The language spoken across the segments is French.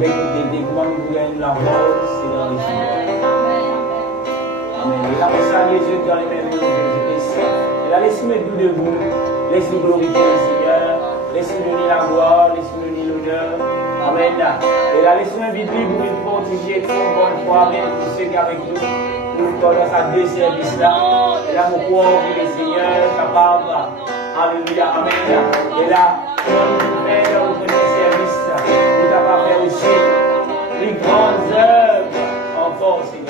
Dès que nous gagnons la mort, c'est dans les Seigneur. Amen. Et la message Jésus dans les mêmes et là, laissez-moi tout de vous, laissez-nous glorifier le Seigneur, laissez-nous donner la gloire, laissez-nous donner l'honneur. Amen. Et là, laissez-moi vite pour nous fortifier une bonne fois, mais le Seigneur avec nous, pour dans sa deux services là. Et là, mon corps, le Seigneur, capable. Alléluia. Amen. Et là, nous faire le premier service, nous capable de faire aussi les grandes œuvres en force, Seigneur.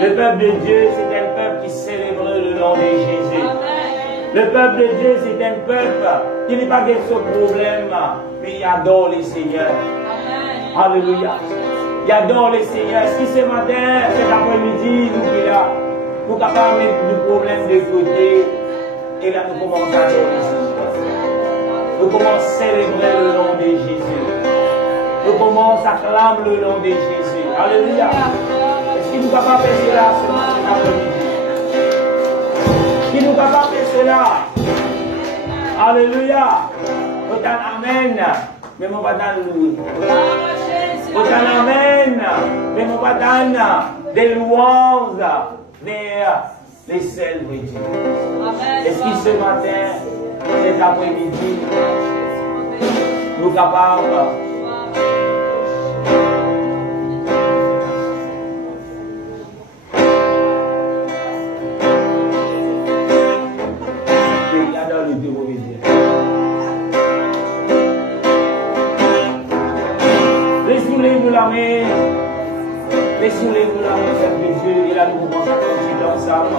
Le peuple de Dieu, c'est un peuple qui célèbre le nom de Jésus. Le peuple de Dieu, c'est un peuple qui n'est pas avec ce problème, mais il adore le Seigneur. Alléluia. Il adore le Seigneur. Si ce matin, cet après-midi, nous qui là, nous sommes capables de mettre le problème de côté, et là nous commençons à adorer le Seigneur. Nous commençons à célébrer le nom de Jésus. Nous commençons à acclamer le nom de Jésus. Alléluia. Est-ce qu'il nous capable de faire cela ce matin après-midi? Qui nous capable de faire cela? Alléluia. Autant amen. Mais mon pas dans louer. Autant amen. Mais mon pas dans des louanges vers les seuls de Dieu. Est-ce que ce matin, cet après-midi, nous capables le bureau de Dieu. Laissez-nous la main. Laissez-nous la main, Père de Dieu. Et là, nous commençons à continuer ensemble.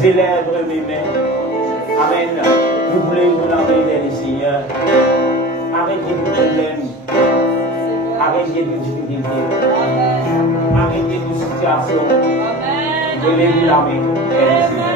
J'élève mes mains. Amen. Nous voulons la main vers le Seigneur. Arrêtez tout problème. Arrêtez toute difficulté. Arrêtez toute situation. Relève la main vers le Seigneur.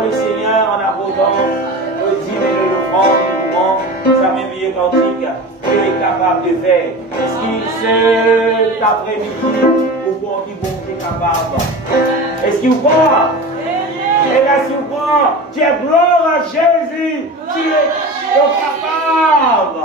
louons le Seigneur en apportant le dîme et l'offrande, nous louons sa merveilleuse cantique qu'il est capable de faire. Est-ce qu'il cet après-midi, au bon qui bon est capable? Est-ce qu'il vous croit? Et là, si vous croyez, tu es gloire à Jésus, tu es capable.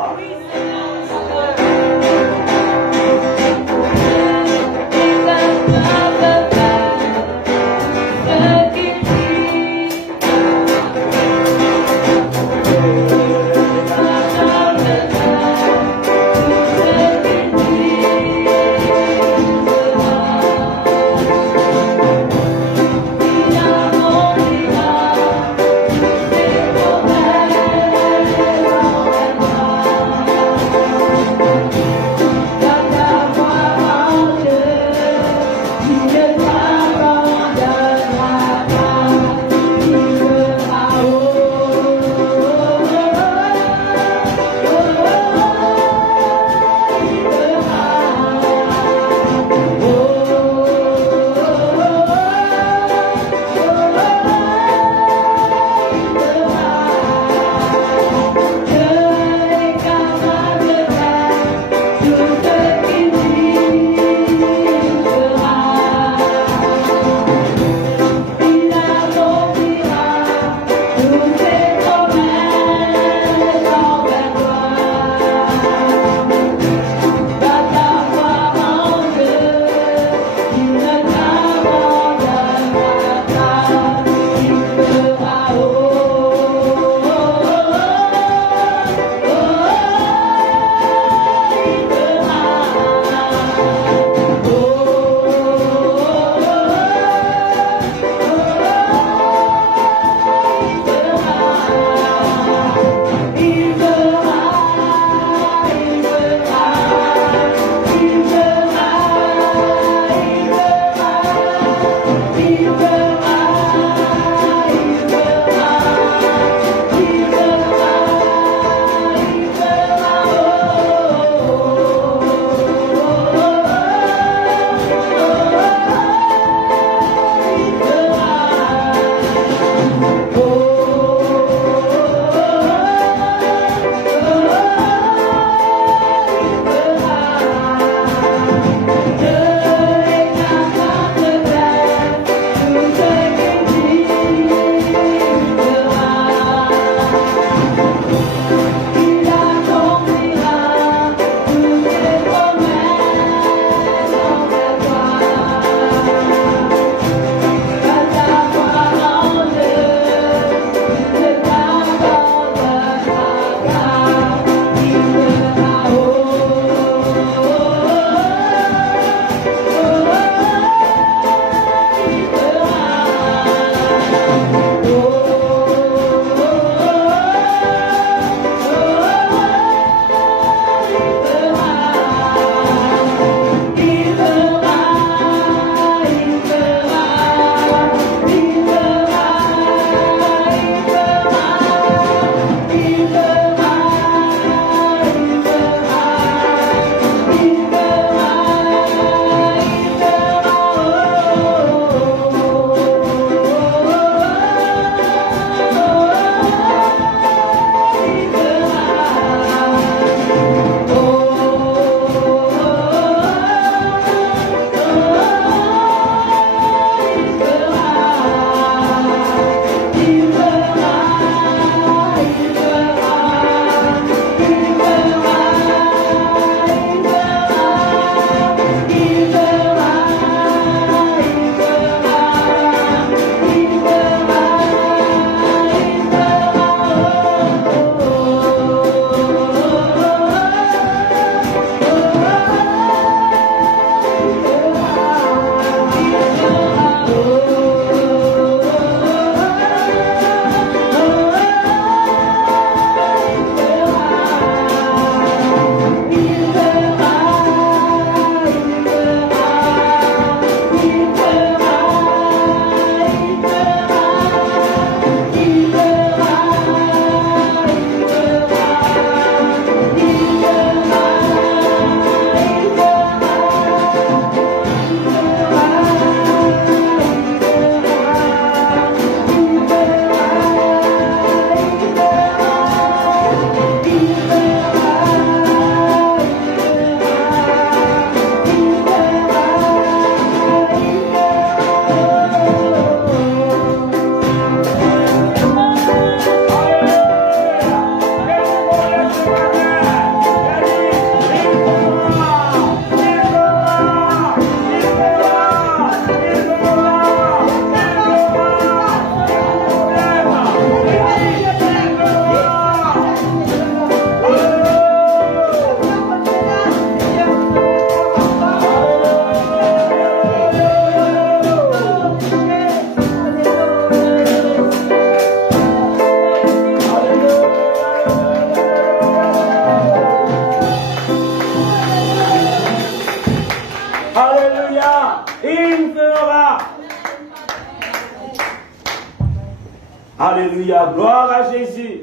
Alléluia. Gloire à Jésus.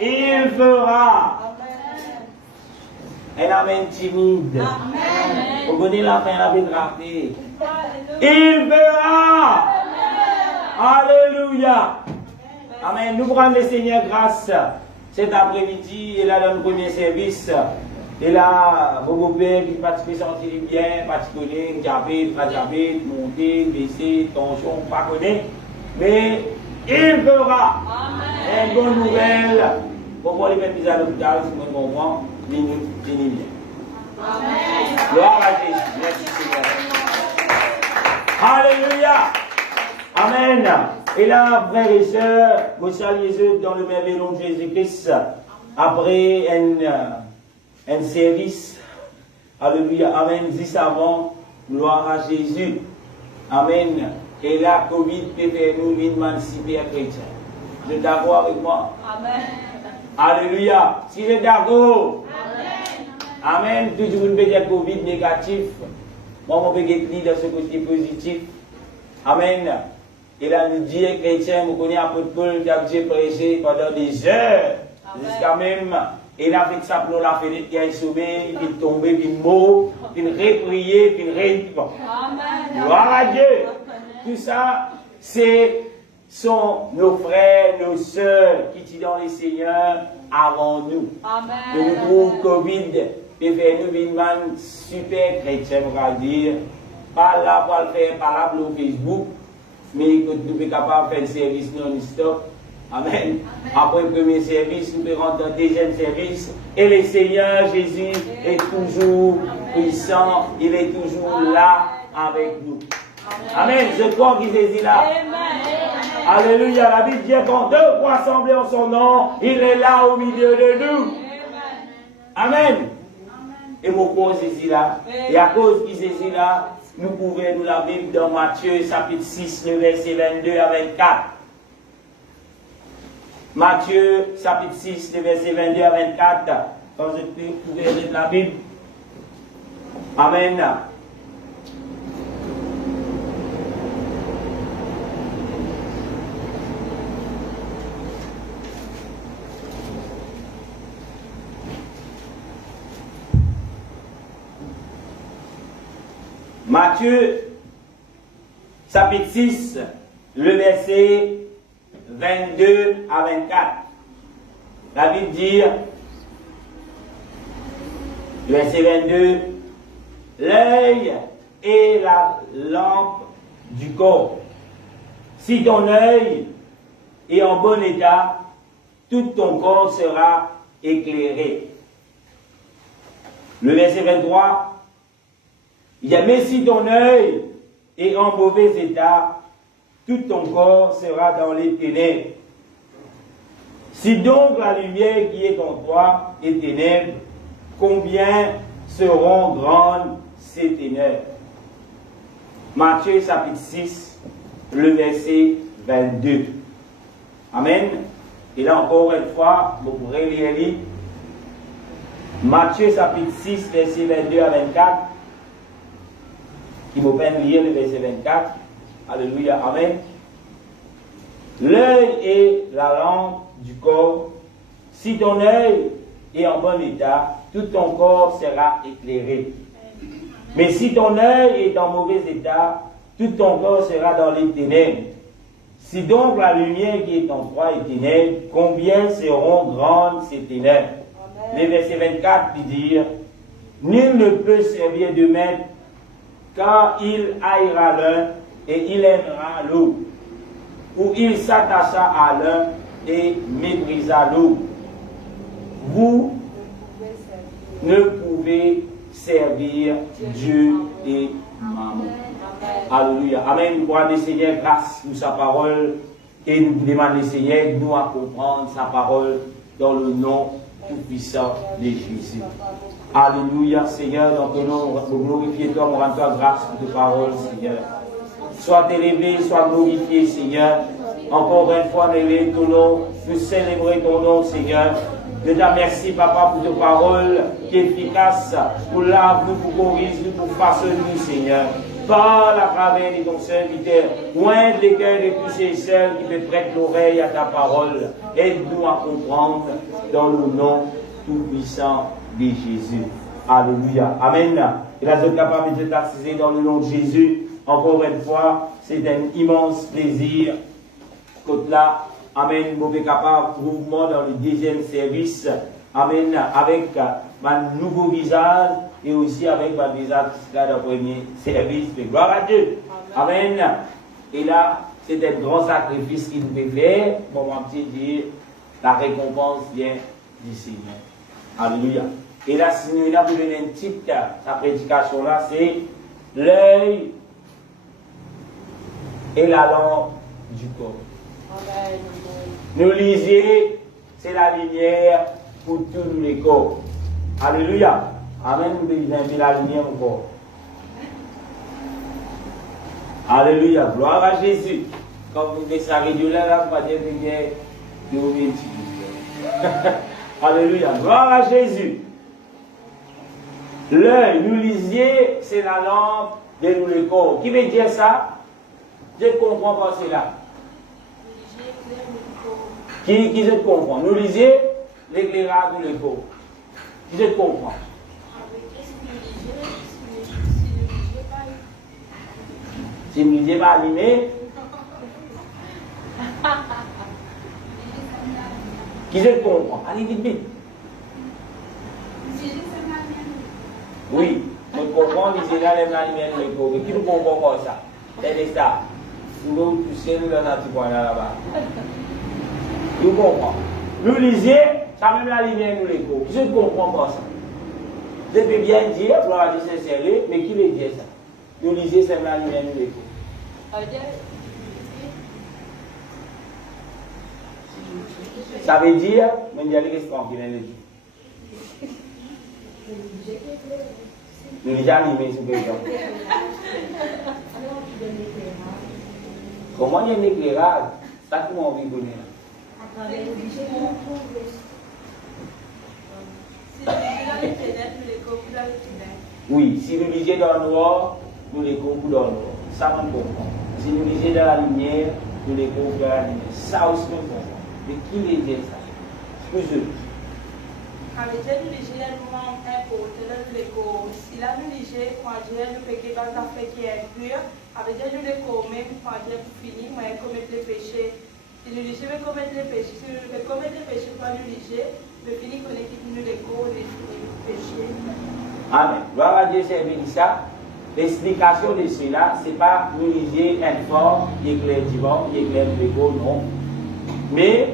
Il fera. Un amen timide. Vous connaissez la fin, la vie ratée. Il fera. Alléluia. Amen. Nous prenons le Seigneur grâce cet après-midi. Et là, dans le premier service, et là, vos pères qui participent sentir bien, particulier, diabète, pas diabète, monter, baisser, tension, pas connaître. Mais il fera. Une bonne nouvelle. Pour voir les mêmes à l'hôpital, si vous comprenez, minute, fini bien. Amen. Gloire à Jésus. Merci Seigneur. Alléluia. Amen. Et là, frères et sœurs, vous saluez dans le merveilleux nom de Jésus-Christ, après un service. Alléluia. Amen. 10 avant, gloire à Jésus. Amen. Et la Covid peut faire nous une super chrétien. Vous êtes d'accord avec moi? Amen. Alléluia. Si vous êtes d'accord. Amen. Toujours une petite Covid négatif. Moi, je peux être dans ce côté positif. Amen. Et là, nous dit, chrétien, vous connaissez un peu de Paul qui a prêché pendant des heures. Jusqu'à même. Et là, avec ça, pour la fenêtre qui a sauvé, puis tombé, puis mort, puis reprié, puis revivre. Amen. Gloire à Dieu. Tout ça, sont nos frères, nos sœurs qui étaient dans les seigneurs avant nous. Amen. Et nous trouvons Covid, et faire nous une super chrétien, on va dire. Pas là pour le faire, pas là pour le Facebook, mais que nous sommes capables de faire un service non-stop. Amen. Après le premier service, nous pouvons rentrer dans le deuxième service. Et le Seigneur Jésus est toujours puissant, il est toujours là avec nous. Amen. Je crois qu'il est là. Alléluia. La Bible dit quand deux fois assemblés en son nom, il est là au milieu de nous. Amen. Et mon corps est là. Et à cause qu'il est là, nous pouvons nous la Bible dans Matthieu chapitre 6, le verset 22 à 24. Matthieu chapitre 6, le verset 22 à 24. Quand vous pouvez lire la Bible. Amen. Matthieu, chapitre 6, le verset 22 à 24. La Bible dit, verset 22, l'œil est la lampe du corps. Si ton œil est en bon état, tout ton corps sera éclairé. Le verset 23, mais si ton œil est en mauvais état, tout ton corps sera dans les ténèbres. Si donc la lumière qui est en toi est ténèbres, combien seront grandes ces ténèbres? Matthieu chapitre 6, le verset 22. Amen. Et là encore une fois, vous pourrez lire. Matthieu chapitre 6, verset 22 à 24. Qui vous peine lire le verset 24. Alléluia. Amen. L'œil est la lampe du corps. Si ton œil est en bon état, tout ton corps sera éclairé. Mais si ton œil est en mauvais état, tout ton corps sera dans les ténèbres. Si donc la lumière qui est en toi est ténèbres, combien seront grandes ces ténèbres? Le verset 24 dit dire, nul ne peut servir de maître, car il haïra l'un et il aimera l'autre, ou il s'attacha à l'un et méprisa l'autre. Vous ne pouvez servir Dieu et Maman. Alléluia. Amen. Nous demandons le Seigneur grâce pour sa parole et nous demandons le Seigneur nous à comprendre sa parole dans le nom tout-puissant de Jésus. Alléluia, Seigneur, dans ton nom, nous glorifions toi, nous rendons toi grâce pour tes paroles, Seigneur. Sois élevé, sois glorifié, Seigneur. Encore une fois, nous élève ton nom, nous célébrons ton nom, Seigneur. Je te remercie, Papa, pour tes paroles qui est efficace, pour lave-nous, pour corriger-nous, pour façonner-nous, Seigneur. Parle à travers de ton serviteur. Ointe les cœurs de tous ces sœurs qui te prêtent l'oreille à ta parole. Aide-nous à comprendre dans le nom tout-puissant de Jésus. Alléluia. Amen. Et la zone capable de t'assister dans le nom de Jésus. Encore une fois, c'est un immense plaisir. Côte là, amen, mauvais capable, mouvement dans le deuxième service. Amen. Avec ma nouveau visage et aussi avec ma visage là dans le premier service. Gloire à Dieu. Amen. Et là, c'est un grand sacrifice qu'il nous fait faire. Pour mon petit dire, la récompense vient du Seigneur. Alléluia. Et là, si nous avons donné un titre, sa prédication là, c'est l'œil et la lampe du corps. Amen. Nous lisiez, c'est la lumière pour tous les corps. Alléluia. Amen. Nous lisons la lumière encore. Alléluia. Gloire à Jésus. Comme vous mettez ça radio là, vous allez dire lumière de vos Alléluia. Gloire à Jésus. L'œil, nous lisiez, c'est la lampe de nous le corps. Qui veut dire ça? Je comprends pas cela. Qui se comprend? Nous lisiez l'éclairage de l'écho. Qui se comprend? Si nous lisiez pas allumé, qui se comprend? Allez vite vite. Oui, nous comprenons les là les lumière de l'écho. Mais qui nous comprend comme ça? C'est ça. Nous toucher nous dans notre point là-bas. Nous comprenons. Nous lisons, ça même la lumière nous l'écho. Je ne comprends pas ça. Je peux bien dire, pour la dire sincèrement, mais qui veut dire ça? Nous lisons, c'est la lumière nous l'écho. Ça veut dire, mais il y a des questions qui viennent de dire. Nous lisons animés sur exemple. Comment il y a un éclairage? Ça qui m'a envie de donner. Oui, si nous lisons dans le noir, nous les couvrons dans le noir. Ça, on comprend. Si nous lisons dans la lumière, nous les couvrons dans la lumière. Ça aussi, on comprend. Mais qui les dit ça? Excusez-moi. Avec Dieu, nous lisons le moment important dans l'écho. Si là, nous lisons, quand Dieu nous fait quelque chose qui est pur, avec Dieu, nous les commettons, quand Dieu finit, moi, commettre les péchés. Si nous lisons, je vais commettre les péchés. Si nous vais commettre les péchés, quand nous lisons, je finis qu'on équipe nous l'écho, les péchés. Amen. Gloire à Dieu, c'est bien ça. L'explication de cela, ce n'est pas nous lisons un fort, il éclaire divin, il éclaire l'écho, non. Mais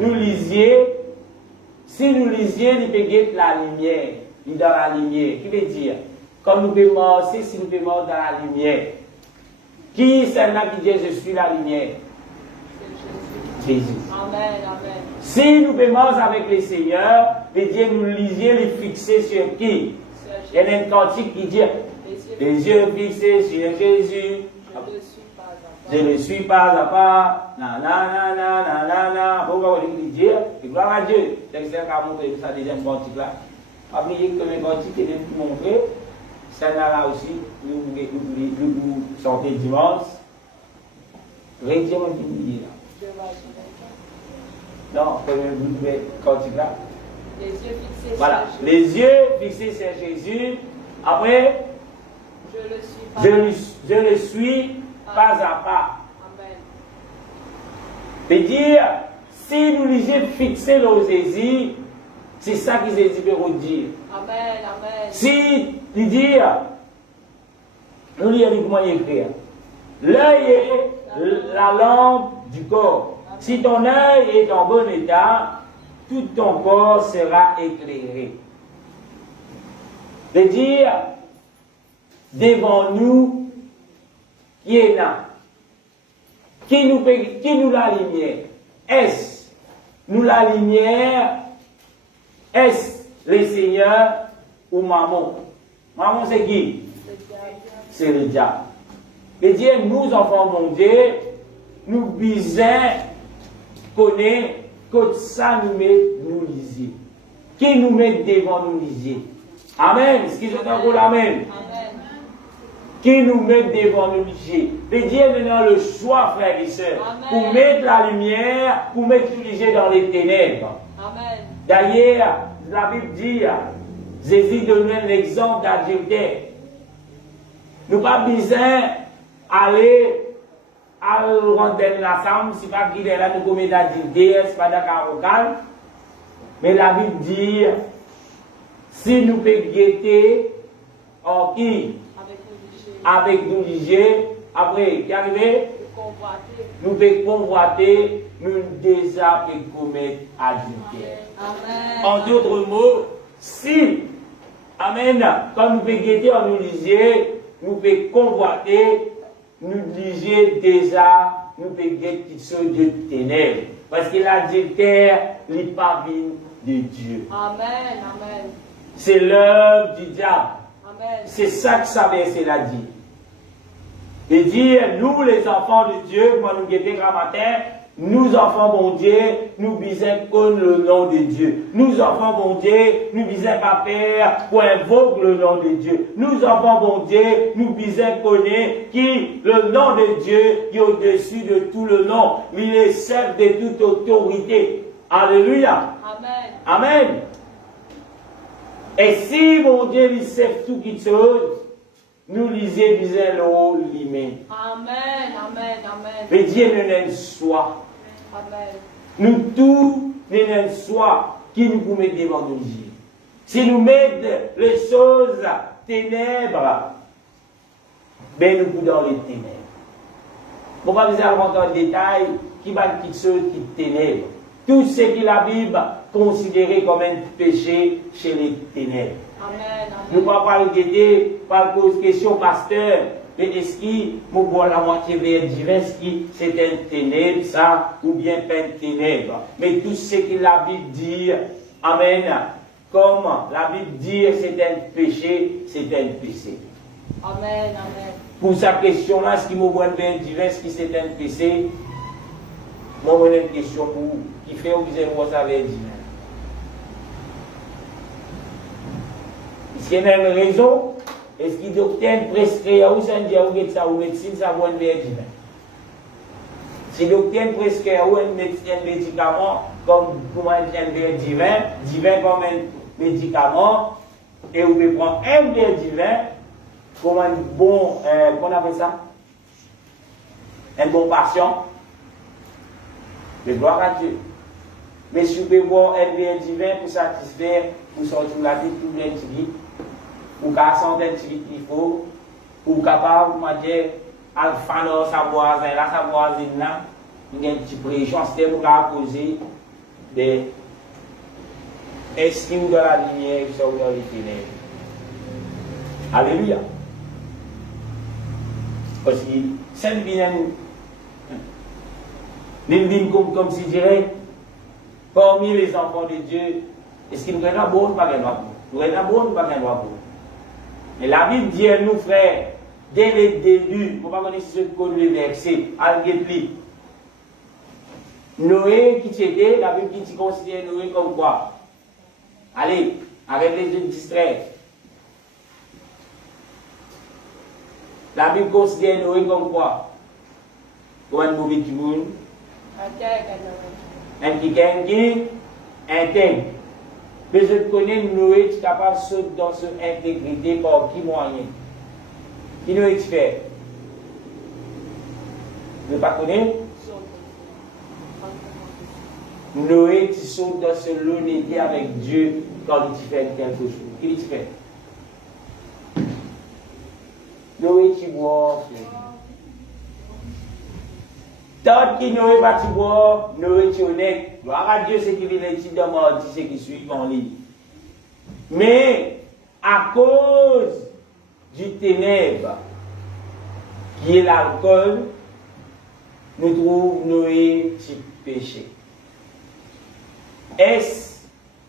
nous lisions. Si nous lisions, nous payons la lumière, il est dans la lumière. Qui veut dire, quand nous pouvons marcher, si nous pouvons dans la lumière, qui c'est là qui dit je suis la lumière? Jésus. Amen, amen. Si nous pouvons avec le Seigneur, les dieux nous lisions, les fixer sur qui? Il y a un cantique qui dit les yeux fixés sur Jésus. Je ne suis pas à part. Pourquoi on dit dire? Gloire à Dieu. Texte qui a montré sa deuxième cantique là. Oubliez que le cantique est de montrer. Ça là aussi, nous sortez dimanche. Rédiez mon petit là. Non, le cantique là. Les yeux fixés voilà. sur Jésus. Les yeux fixés sur Jésus. Après, je le suis pas à pas. Amen. C'est dire, si nous lisons fixer nos Jésus, c'est ça que Jésus veut dire. Amen, amen. Si il dit, nous lisons comment écrire. L'œil est la lampe du corps. Si ton œil est en bon état, tout ton corps sera éclairé. C'est dire, devant nous, qui est là? Qui nous la lumière? Est-ce nous la lumière? Est-ce le Seigneur ou maman? Maman c'est qui? C'est le diable. Et Dieu, nous enfants mon Dieu, nous bisons connaître que ça nous met nous lisier. Qui nous met devant nous lisier? Amen. Est-ce que je t'en roule? Amen. qui nous met devant nos lisiers. Et Dieu est maintenant le choix, frères et sœurs, pour mettre la lumière, pour mettre le lisier dans les ténèbres. Amen. D'ailleurs, la Bible dit, Jésus donnait l'exemple d'adultère. Nous pas besoin d'aller à rendre la femme, si pas qu'il est là, nous commettons d'adultère, c'est pas d'accord. Mais la Bible dit, si nous pouvons guetter, en qui? Avec nous lisier, après, qui arrive? Nous pouvons convoiter, nous déjà commettre adultère. En d'autres mots, si, amen, quand nous pouvons guetter en nous lisier, nous pouvons convoiter, nous lisier déjà, nous pouvons guetter quelque chose de ténèbres. Parce que l'adultère, n'est pas de Dieu. Amen, amen. C'est l'œuvre du diable. Amen. C'est ça que ça verset l'a dit. Et dire, nous les enfants de Dieu, comme nous guettons grand matin, nous enfants bon Dieu, nous bisons comme le nom de Dieu. Nous enfants bon Dieu, nous bisons pas père, pour invoquer le nom de Dieu. Nous enfants bon Dieu, nous bisons connaître qui le nom de Dieu est au-dessus de tout le nom. Il est chef de toute autorité. Alléluia. Amen. Amen. Et si mon Dieu lui sait tout quelque chose, nous lisons bien le haut lui-même. Amen, amen, amen. Mais Dieu ne l'aime soit. Amen. Nous tous ne l'aime soit qui nous met devant nos yeux. Si nous mettons les choses ténèbres, ben nous pouvons dans les ténèbres. Pourquoi vous allez rentrer en détail qui va quelque chose qui est ténèbres? Tout ce que la Bible considère comme un péché chez les ténèbres. Amen, amen. Nous ne pouvons pas le guetter par cause question pasteur. Mais est-ce qu'il nous voit la moitié vers divers qui c'est un ténèbre, ça, ou bien pas un ténèbre. Mais tout ce que la Bible dit, amen, comme la Bible dit c'est un péché, c'est un péché. Amen, amen. Pour sa question-là, est-ce qu'il me voit vers divers qui c'est un péché? Moi, j'ai une question pour vous. Qui fait ou vous avez ça vers divers? Est-ce qu'il y a une raison? Est-ce qu'il docteur prescrit ou ça dit ça ou médecine ça va un divin? Si docteur prescrit ou un médicament comme pour un divin comme un médicament et vous pouvez prendre un divin comme un bon qu'on appelle ça? Un bon patient. De gloire à Dieu. Mais si vous pouvez boire un divin pour satisfaire, pour sortir la vie tout le monde. Ou qu'à sentir qu'il faut, ou capable de dire, à faire sa voisine, là, il y a une petite pression, c'est pour causer des esprits dans la lumière qui sont dans les ténèbres. Alléluia. Parce que c'est une vie comme si je dirais, parmi les enfants de Dieu, est-ce qu'il nous rend bon ou pas qu'il nous rend bon ou pas qu'il nous rend bon? Et la Bible dit à nous, frères, dès le début, on va connaître ce qu'on le verset, à l'Église. Noé qui était, la Bible qui considère Noé comme quoi? Allez, avec les yeux distraits. La Bible considère Noé comme quoi? Comme un mauvais monde. Un qui intègre. Mais je connais Noé qui est capable de sauter dans son intégrité par qui moyen? Qui nous expert? Vous ne pas connaître? Noé qui saute dans son l'honnêteté avec Dieu quand il fait quelque chose. Qui fait? Noé qui boit. Tant que Noé va te boire, Noé qui est honnête. Gloire à Dieu, c'est qu'il est ici dans mon dit, c'est qui suit en ligne. Mais, à cause du ténèbre, qui est l'alcool, nous trouvons Noé qui péché. Est-ce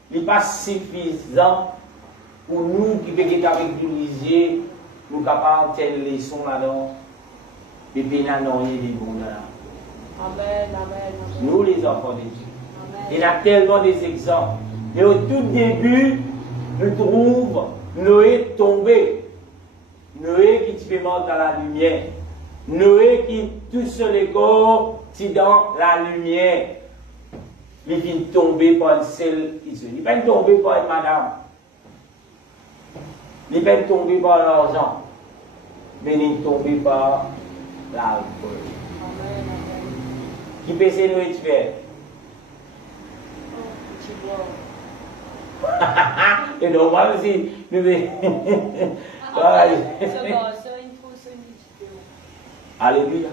n'est pas suffisant pour nous qui veillons avec du lisier, nous capables de faire une leçon là-dedans, et puis nous n'avons rien de bon là. Amen, amen, amen. Nous, les enfants de Dieu. Amen. Il y a tellement des exemples. Mais au tout début, nous trouvons Noé tombé. Noé qui expérimente dans la lumière. Noé qui tout seul est corps, si dans la lumière, il vient tomber par une seule issue. Il ne vient pas tomber par une madame. Il ne vient pas tomber par l'argent. Mais il vient tomber par l'alcool. Qui peut essayer de nous faire? Et normal aussi, nous Alléluia.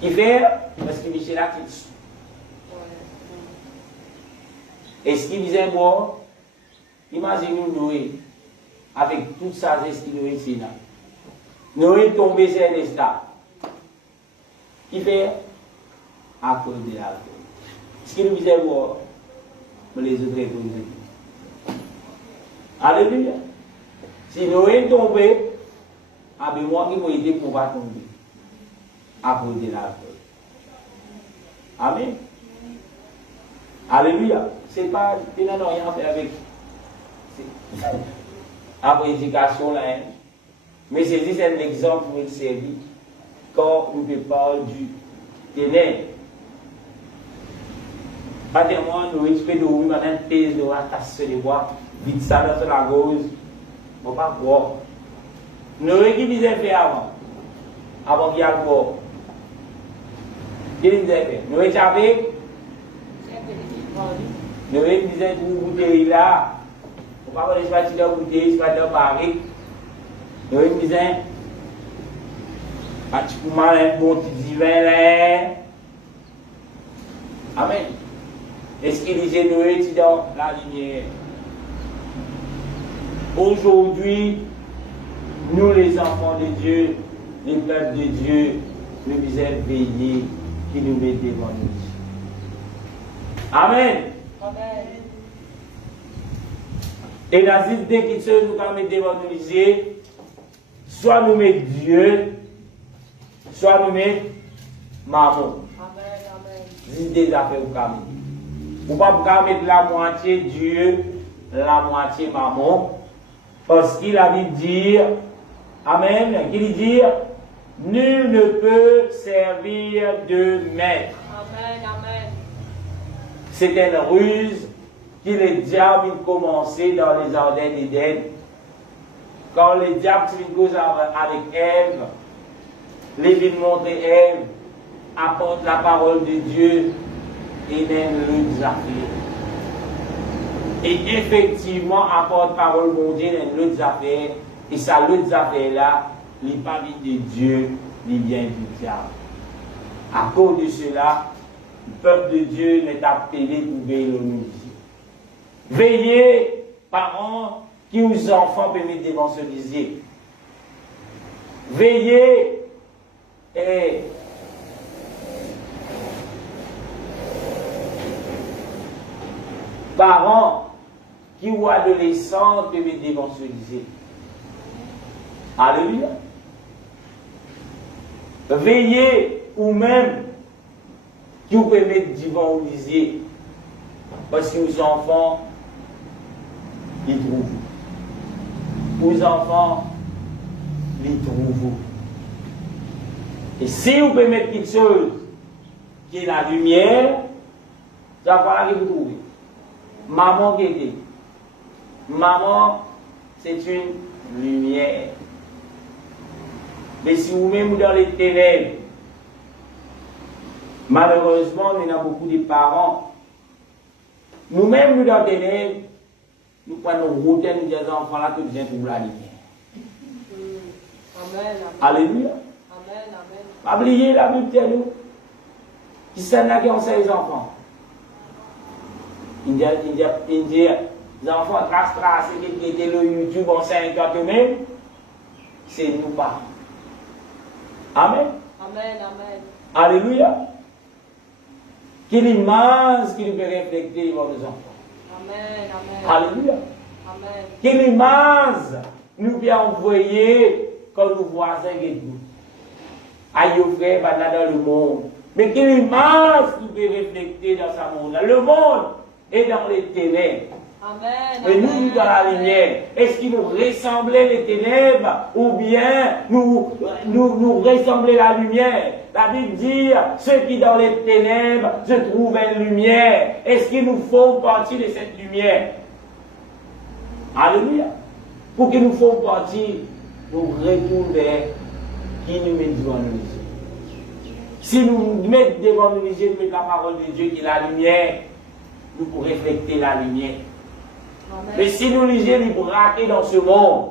Qui fait? Parce que Michel a quitté. Est-ce qu'il disait bon? Imaginez-nous Noé, avec toute sa gestion Noé ici là. Noé tombé sur un estat. Qui fait? À cause de l'alcool. Est-ce qu'il nous disait bon? Mais les autres répondaient. Alléluia. Si Noé est tombé, avec moi qui m'a aidé pour ne pas tomber. À cause de l'alcool. Amen. Alléluia. C'est pas, il n'a rien à faire avec la prédication là. Hein. Mais c'est juste un exemple pour nous servir quand on parle du ténèbre. Pratiquement, nous respectons de oui, maintenant, pèse de la tasse de bois, vite ça dans la gauche, on ne va pas boire. Nous qui disait faire avant qu'il y a le boire. Qu'est-ce qu'il disait faire? Nous étions avec. Nous disait pour bouteille là, on ne va pas laisser de bouteille, c'est pas de barrique. Nous disait, tu peux un bon petit divin là. Amen. Est-ce qu'il disait Noé dans la lumière? Aujourd'hui, nous les enfants de Dieu, les peuples de Dieu, nous devons veiller qui nous met devant nous. Amen. Amen. Et la idée qui se nous met devant nous, soit nous met Dieu, soit nous met maman. Amen. Amen. Des affaires au caméra. Vous ne pouvez pas mettre la moitié Dieu, la moitié maman, parce qu'il a dit dire, Amen, qu'il dit, nul ne peut servir de maître. Amen, amen. C'est une ruse que le diable a commencé dans les jardins d'Éden. Quand le diable s'est mis avec Ève, les vient montrer Ève, apporte la parole de Dieu. Et même l'autre affaire. Et effectivement, apporte parole mon Dieu dans l'autre affaire. Et ça, l'autre affaire là, il n'est pas de Dieu, il vient du diable. À cause de cela, le peuple de Dieu n'est appelé pour veiller au nous. Veillez, parents, qui aux enfants permettent d'évangéliser. Veillez et parents qui ou adolescents peuvent d'évangéliser. Alléluia. Veillez ou même qui vous permettent d'évangéliser. Parce que les enfants, ils trouvent. Les enfants, ils trouvent. Et si vous permettez quelque chose qui est la lumière, ça va falloir que vous trouvez. Maman qui était. Maman, c'est une lumière. Mais si vous-même dans les ténèbres, malheureusement, il y a beaucoup de parents. Nous-mêmes, nous dans les ténèbres, nous prenons route, nous disons aux enfants là que nous viennent trouver la lumière. Amen. Alléluia. Amen. Amen. Pas oublier la Bible de nous. Qui sont là qui ont 16 enfants. Il dit, les enfants tracés qui étaient le YouTube en 50 même, c'est nous pas. Amen. Amen, amen. Alléluia. Quelle image qui nous peut refléter devant nos enfants. Amen, amen. Alléluia. Amen. Quelle image nous peut envoyer quand nous voisins et nous. Aïe frère, dans le monde. Mais quelle image nous peut refléter dans ce monde. Le monde est dans les ténèbres. Amen. Et nous dans la lumière. Est-ce qu'il nous ressemblait les ténèbres ou bien nous ressemblait la lumière? La Bible dit, ceux qui dans les ténèbres se trouvent une lumière. Est-ce qu'il nous faut partie de cette lumière? Alléluia. Pour que nous fassions partie, nous retournons vers qui nous met devant nous. Si nous mettons devant nous, nous mettons la parole de Dieu qui est la lumière, nous pourrons refléter la lumière. Amen. Mais si nous lisons les braquer dans ce monde,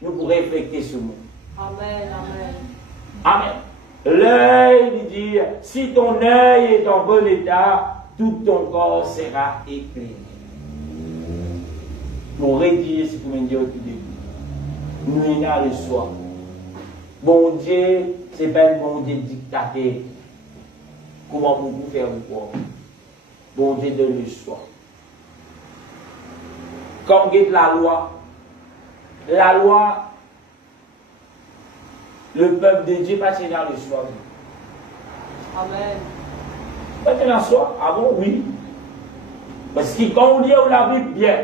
nous pourrons refléter ce monde. Amen, amen. Amen. L'œil lui dit, si ton œil est en bon état, tout ton corps sera éclairé. Nous retirer ce que nous disons au tout début. Nous y a le soir. Bon Dieu, ce n'est pas un bon Dieu dictateur. Comment beaucoup faire ou quoi? Bon Dieu donne le soir. Quand on guette la loi, le peuple de Dieu passe dans le soir. Amen. Pas dans le soir? Ah bon, oui. Parce que quand on lit la Bible bien,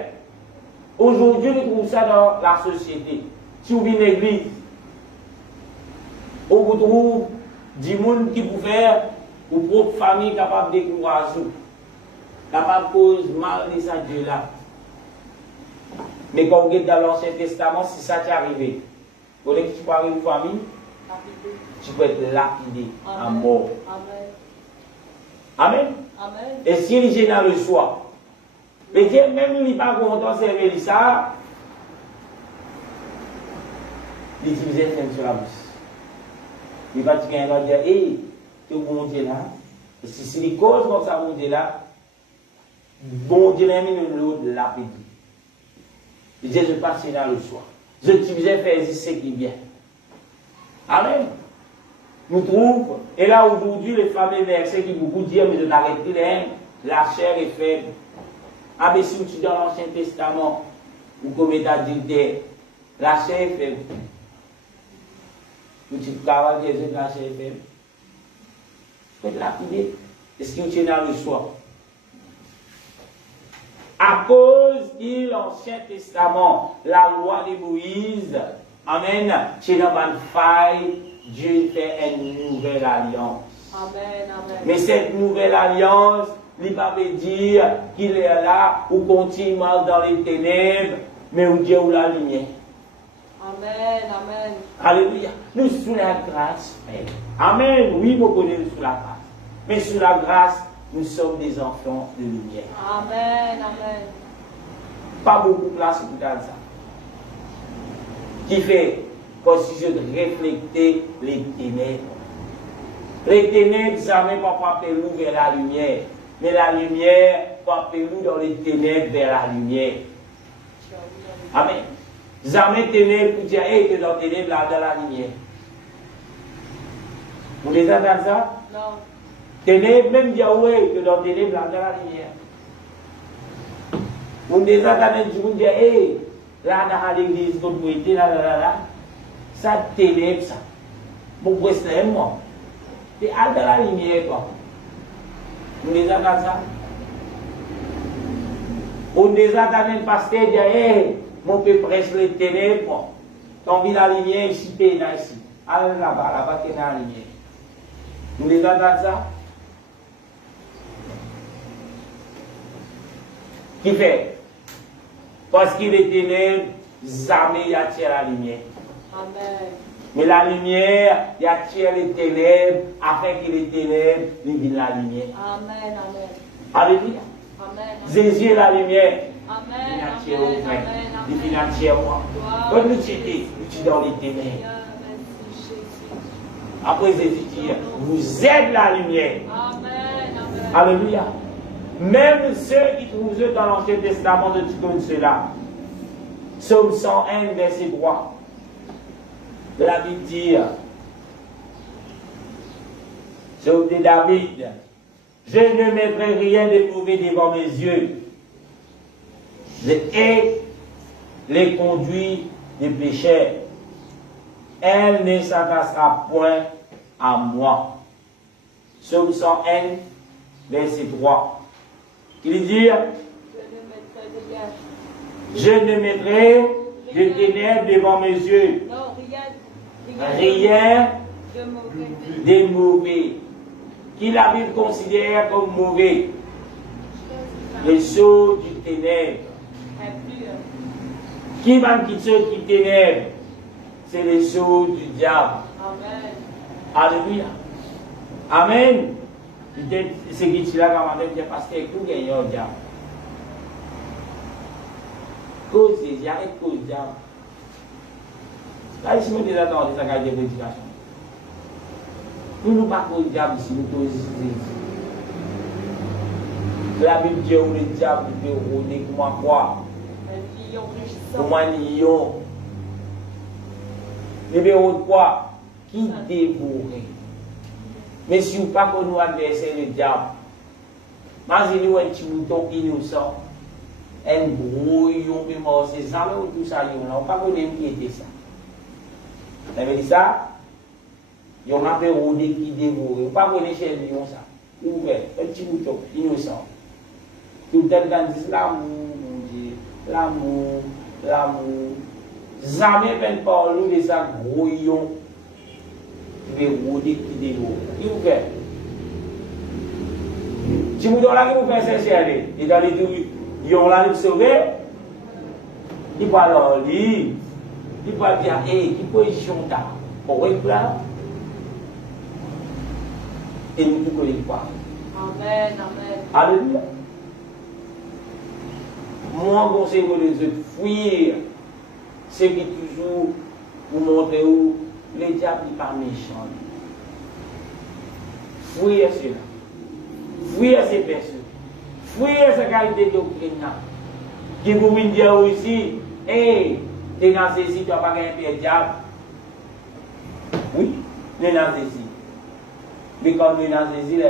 aujourd'hui, on trouve ça dans la société. Si vous venez à l'église, on vous trouve des gens qui peuvent faire ou propre famille capable de décourager, capable de causer mal de ça Dieu là. Mais quand on regarde dans l'Ancien Testament, c'est ça qui est arrivé. Vous voyez que tu peux arriver une famille, tu peux être lapidé à mort. Amen. Amen. Amen. Et si il est dans le soir, mais Dieu même il n'est pas content de servir ça, il utilisait un sur la bouche. Il va dire, hé, tu es bon Dieu là. Et si les causes comme ça, bon Dieu là, bon Dieu là, il l'autre lapidé. Il disait, je passais dans le soir. Je utilisais faire ce qui est bien. Amen. Nous trouvons, et là aujourd'hui, les fameux versets qui beaucoup disent, mais je t'arrête la chair est faible. Ah, mais si tu es dans l'Ancien Testament, ou comme état d'adultère, la chair est faible. Tu travailles des yeux de la chair est faible. Tu peux te lapider. Est-ce que tu es dans le soir? À cause de l'Ancien Testament, la loi de Moïse, amen, c'est dans une faille, Dieu fait une nouvelle alliance. Amen, amen. Mais cette nouvelle alliance, il ne va pas dire qu'il est là ou continue dans les ténèbres, mais où Dieu ou la lumière. Amen, amen. Alléluia. Nous sous la grâce. Amen. Oui, vous connaissez sous la grâce. Mais sous la grâce, nous sommes des enfants de lumière. Amen, amen. Pas beaucoup de place pour ça. Qui fait position de refléter les ténèbres. Les ténèbres, jamais pas appeler nous vers la lumière. Mais la lumière, pas appeler nous dans les ténèbres vers la lumière. Amen. Jamais ténèbres pour dire, hey, tu es dans les ténèbres là, dans la lumière. Vous les entendez ça? Non. Ténèbres, même dire, oui, tu es dans les ténèbres là, dans la lumière. Vous les entendez, vous dire, hey, là, dans l'église, quand vous êtes là, ça ténèbres, ça. Bon, c'est moi. Tu es dans la lumière, quoi. Vous les entendez ça? Vous les entendez, le pasteur dire, hey, mon père presse les ténèbres, quand on vit la lumière, ici, tu es là, ici. Allez là-bas, tu es dans la lumière. Vous les entendez ça? Qui fait? Parce qu'il est ténèbres, jamais attire la lumière. Amen. Mais la lumière, il attire les ténèbres, afin que les ténèbres viennent la lumière. Amen, amen. Alléluia. Amen. Jésus est la lumière. Amen. Il attire au frère. Il vient attirer moi. Wow. Quand nous sommes dans les ténèbres. Merci, Jésus. Après Jésus dit, vous êtes la lumière. Amen, amen. Alléluia. Même ceux qui trouvent dans l'Ancien Testament de tout cela. Psaume 101, verset 3. La Bible dit, Psaume de David, je ne mettrai rien d'éprouvé devant mes yeux. Je hais les conduits des pécheurs. Elle ne s'attaquera point à moi. Psaume 101, verset 3. Il dit, Je ne mettrai Je ne mettrai de ténèbres devant mes yeux. Non, Rien de mauvais. de mauvais. Qui la Bible considère comme mauvais. Les choses du ténèbre. Qui va quitter ceux qui ténèbres? C'est les choses du diable. Amen. Alléluia. Amen. Peut-être ce qui est là, quand même, parce que tout gagne au diable. Cause, j'arrête cause diable. Là, ici, nous déjà dans des accords de prédication. Nous ne pas cause diable ici, nous cause Jésus. La Bible dit où le diable peut rôder pour moi quoi? Pour moi, lion. Numéro 3, qui dévorait? Mais si vous ne pas nous adverser le diable, imaginez un petit mouton innocent, un brouillon, mais mort, c'est jamais tout ça, on ne pas connaître qui était ça. Vous avez dit ça? Il y a un peu rôdé qui dévorait. On ne pas connaître chez le lion ça. Ouvert, un petit mouton innocent. Tout le temps, quand dit l'amour, mon Dieu, l'amour, l'amour. Jamais même pas nous de ça gros lion qui veut rôder qui dévore. Qui vous fait? Si vous là qui vous fait sincère, et dans les deux, ils ont là de sauver, il va leur dire, il va dire, hé, qui position t'as? Bon, oui, là. Et nous ne connaissons pas. Amen, amen. Alléluia. Moi, conseil de fuir ce qui toujours vous montre où le diable n'est pas méchant. Fuir cela. Fuir ces personnes. Fuir cette qualité de doctrine. Qui vous dire aussi, hé, tu es dans ceci, tu n'as pas gagné le diable. Oui, tu es dans ceci. Mais comme nous sommes dans ceci, là,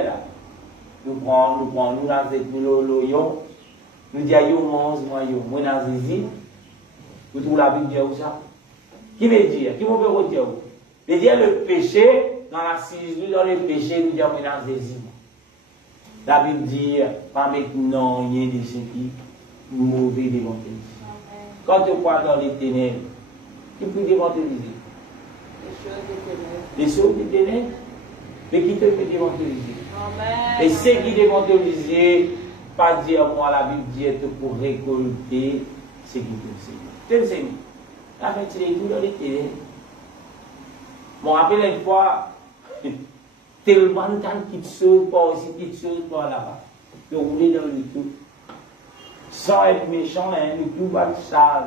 nous prenons, nous dans cette loyon. Nous disons, moi, dans ceci. Vous trouvez la Bible dire ça? Qui veut dire? Qui veut dire? Veut dire le péché, dans la ciserie, dans le péché, nous disons, dans ceci. La Bible dit, pas maintenant, il y a de ce qui mauvais devant Dieu. Quand tu crois dans les ténèbres, qui peut dévanteliser? Les choses des ténèbres. Mais qui te peut dévanteliser? Et ceux qui dévanteliser, pas dire moi, la Bible dit pour récolter ce qui te sait. Tu le sais, la fait tirer tout dans les ténèbres. Je me rappelle une fois, tellement de temps qui saute par ici, qui saute par là-bas, que rouler dans le tout. Sans être méchant, le tout va le sale.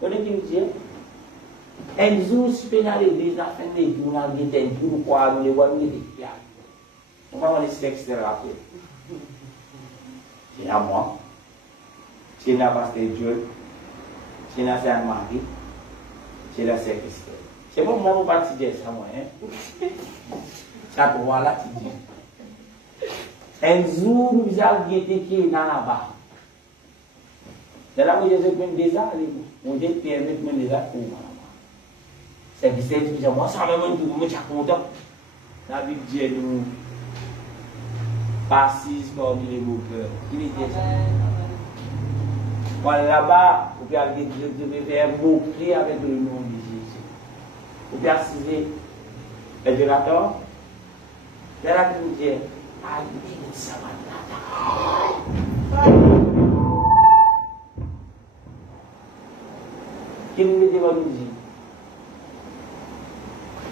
Vous connaissez qui nous dit? Un jour, si tu es dans l'église, on a fait des tours, on a dit un tour, quoi, nous les voyons, nous les déclarons. On va voir les textes de la paix. C'est à moi. C'est à Pasteur Dieu. C'est à Sainte-Marie. C'est à Saint-Christophe. C'est bon, moi, je ne vais pas te dire ça, moi. Ça, pour moi, là, tu dis. Un jour, nous avons été qui est dans la barre. C'est là où je suis des arts, on dit permet de des arts pour moi. C'est que c'est dit, moi, ça même tout, moi, je suis content. La Bible dit, nous, passise parmi les beaux cœurs. Il est ça. Moi, là-bas, vous pouvez faire mot-clé avec le nom de Jésus. Vous pouvez assiser l'adorateur. C'est là que vous dites, ah, il est ça, qui nous met devant nous dire,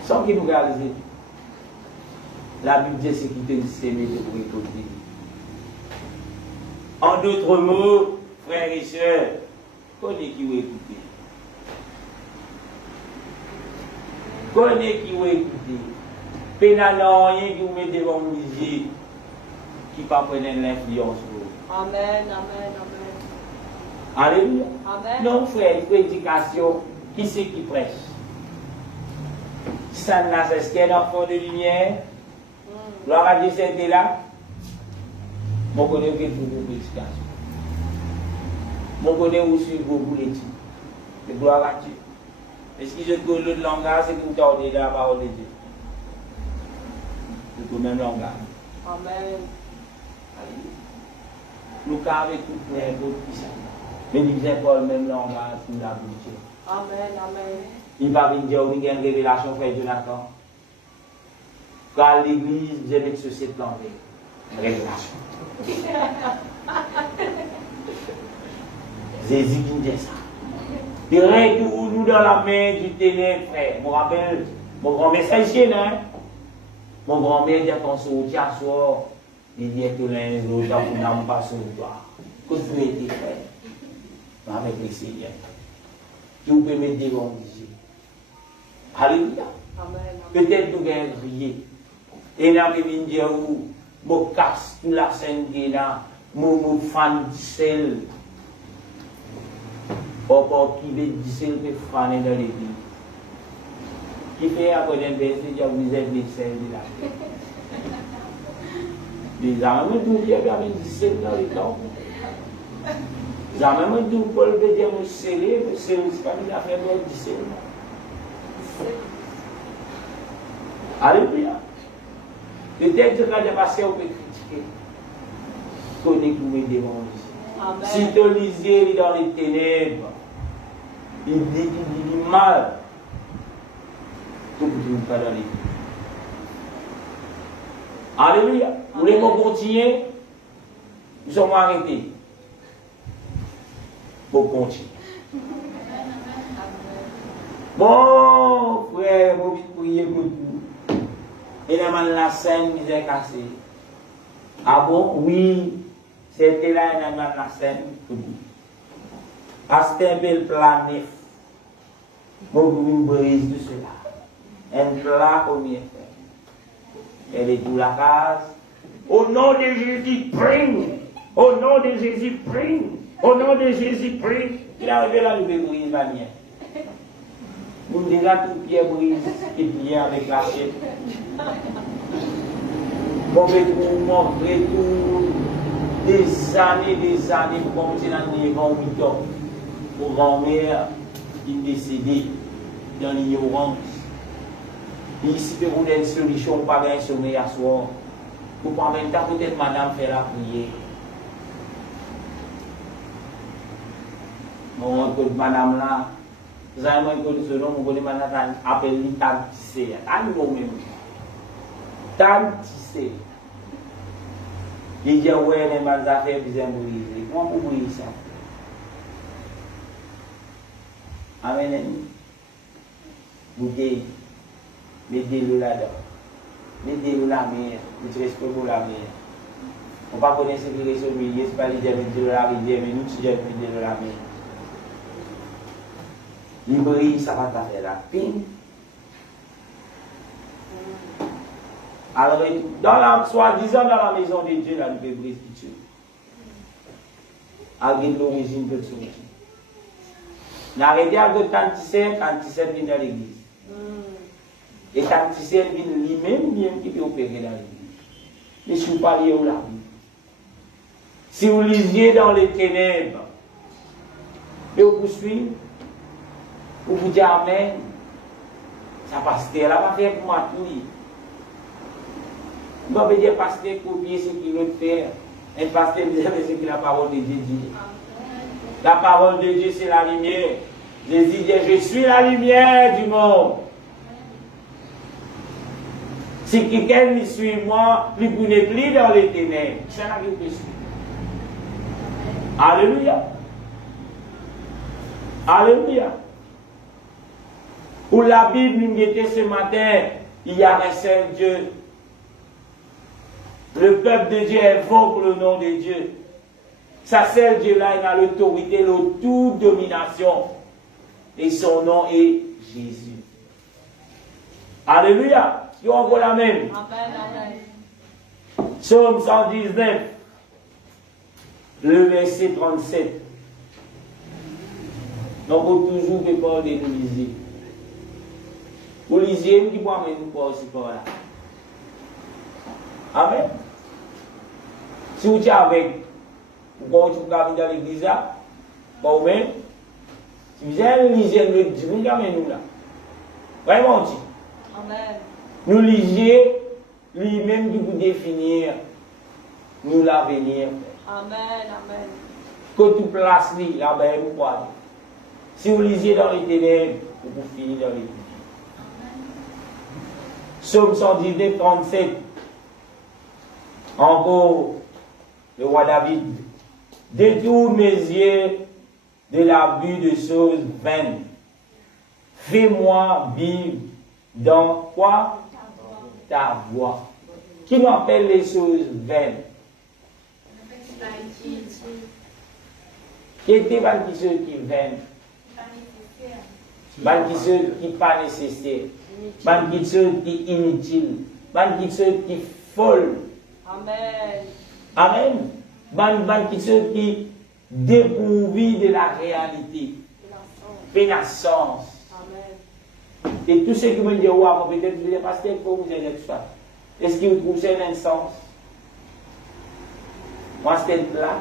sans qu'il nous réalise, la Bible dit ce qui te s'aimer de vous récolter. En d'autres mots, frères et sœurs, connaissez qui vous écoutez. Connaissez qui vous écoutez. Pénalement, rien qui vous met devant vous dire, qui ne pas prendre l'influence. Amen, amen, amen. Alléluia. Amen. Non, frère, prédication, qui c'est qui prêche? Ça n'a cesse qu'un enfant de lumière. Gloire à Dieu, c'était là. Mon connaît que tout vos prédications. Mon connaît aussi beaucoup l'étude. De gloire à Dieu. Est-ce que je connais l'autre langage, c'est que vous tordez la parole de Dieu? C'est le même langage. Amen. Nous avons tout pour un autre qui s'en Mais il disait pas le même langage pour la bouche. Amen, amen. Il va venir dire qu'il y a une révélation, frère Jonathan. Quand l'église, j'ai avec ce c'est planté. Révélation. Jésus qui dit ça. Il retourne nous dans la main du ténèbre, frère. Je me rappelle, mon grand-mère, c'est ici, non? Mon grand-mère dit qu'on se retient à soir. Il dit que l'un l'autre, on n'a pas sur toi. Qu'est-ce que vous mettez, frère? Avec le Seigneur. Qui vous pouvez mettre devant Dieu. Alléluia. Peut-être que vous avez crié. Et là, vous venez dire, vous casse toute la scène qui est là, vous fan du sel. Encore qui veut du sel que faner dans l'église. Qui fait à côté d'un verset, vous êtes les sel de la vie. Les amis, tout qui avaient du sel dans les temps. Les amis, tout Paul veut dire, vous serrez, c'est pas une affaire de du sel. Alléluia. Peut-être que quand il passé, on peut critiquer. Connais que vous devant Dieu. Si tu lisez dans les ténèbres, il dit mal. Tout le monde pas dans les ténèbres. Alléluia. Vous voulez qu'on continue? Nous sommes arrêtés. Pour continuer. Bon, frère, vous priez pour tout. Et la scène, vous est cassée. Ah bon? Oui. C'était là, il y a la scène. C'était un bel plat neuf. Bon, vous brise de cela. Un plat combien fait? Elle est tout la case. Au nom de Jésus, prie. Au nom de Jésus, prie. Au nom de Jésus, prie. Il a arrivé là, il veut briser la mienne. Vous me déjà tout pied brise et plié avec la chaîne. Bon, mais vous montrez tout. Des années pour commencer dans les 28 ans. Pour grand-mère qui est décédée dans l'ignorance. Et ici, vous avez une solution, pas bien sommeil à soir. Pour en même temps, peut-être madame fait la prière. Mon écoute madame là, vous avez un écoute ce nom, vous connaissez madame appelle lui Tante Tissé. Tante même. Tante Tissé. Il dit, ouais, les mal affaires, vous aimez briser. Comment vous brisez ça? Amen. Vous dites, mettez-le là-dedans. Mettez-le la mer. Vous respectez pour la mer. On ne peut pas connaître ce qui est sur le milieu, ce n'est pas les gens mettez-le la rivière, mais nous, si gens mettez-le la mer. Il brille, ça va faire la ping. Alors, soi-disant dans la maison de Dieu, là, nous pouvons briser Dieu. Avec l'origine de son Dieu. N'arrêtez avec Tanticène vient dans l'église. Et Tanticène vient lui-même qui peut opérer dans l'église. Mais si vous parlez au la Bible, si vous lisiez dans les ténèbres, et vous poursuivez, vous vous dites Amen, ça passe là, va faire pour moi tout. Vous pouvez dire pasteur copier ce qu'il veut faire. Un pasteur dit ce que la parole de Dieu dit. La parole de Dieu, c'est la lumière. Jésus dit, je suis la lumière du monde. Si quelqu'un me suit moi, lui vous n'êtes plus dans les ténèbres. C'est la vie que je suis. Alléluia. Alléluia. Pour la Bible, nous était ce matin, il y a un seul Dieu. Le peuple de Dieu invoque le nom de Dieu. Sa seul Dieu-là, il a l'autorité, toute domination. Et son nom est Jésus. Alléluia. Tu envoies la même. Psaume 119, le verset 37. Donc, il faut toujours que parler de nous lisiez. Vous lisiez, qui peut amener nous pas aussi par là. Amen. Si vous êtes avec, vous pouvez venir dans l'église là, pas vous-même. Si vous avez lisé le Dieu, vous amenez nous là. Vraiment, dit. Amen. Nous lisiez lui-même qui vous définir, nous l'avenir. Amen, amen. que tu places là-bas, vous croyez. Si vous lisez dans les ténèbres, vous finissez dans les ténèbres. Psaume 119, 37. Encore, le roi David. Détourne mes yeux de la vue de choses vaines. Fais-moi vivre dans quoi? Ta voix. Qui nous appelle les choses vaines? Qui était ceux qui vaines? Ceux qui pas nécessaires. Ceux qui inutiles. Ceux qui folles. Amen. Amen. Ceux qui dépourvus de la réalité. Pénassance. Amen. Et tous ceux qui me disent, ouais, peut-être vous êtes pasteur, il faut vous aider tout ça. Est-ce qu'ils vous trouvent ça un sens? Moi, c'était là.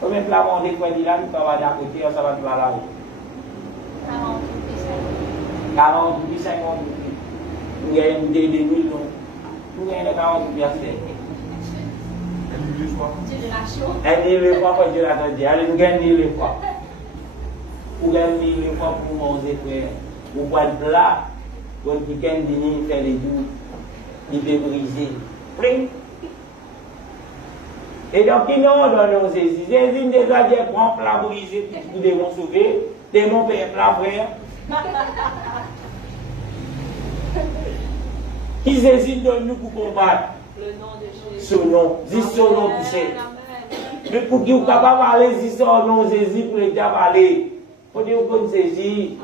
Combien de plats on découvert là, il va d'à côté, ça va te la laver. 40 ou 50 vous gagnez des millions. Vous gagnez 40 ou bien elle dit le fois que Dieu l'a dit. Allez, vous gagnez le fois. Vous gagnez le fois pour manger, frère. Vous pouvez être là, quand quelqu'un dit faire les doux, il peut briser. Pring. Et donc, il nous donne aux Jésus. Jésus déjà dit, prends plat brisé, puis vous devons sauver. Démon père plat, frère. Qui Jésus donne nous pour combattre? Le nom de Jésus. Son nom. Dis son nom, poussé. Mais pour qu'il soit capable d'aller, dis son nom, Jésus, pour le diable aller. Il faut dire qu'on Jésus.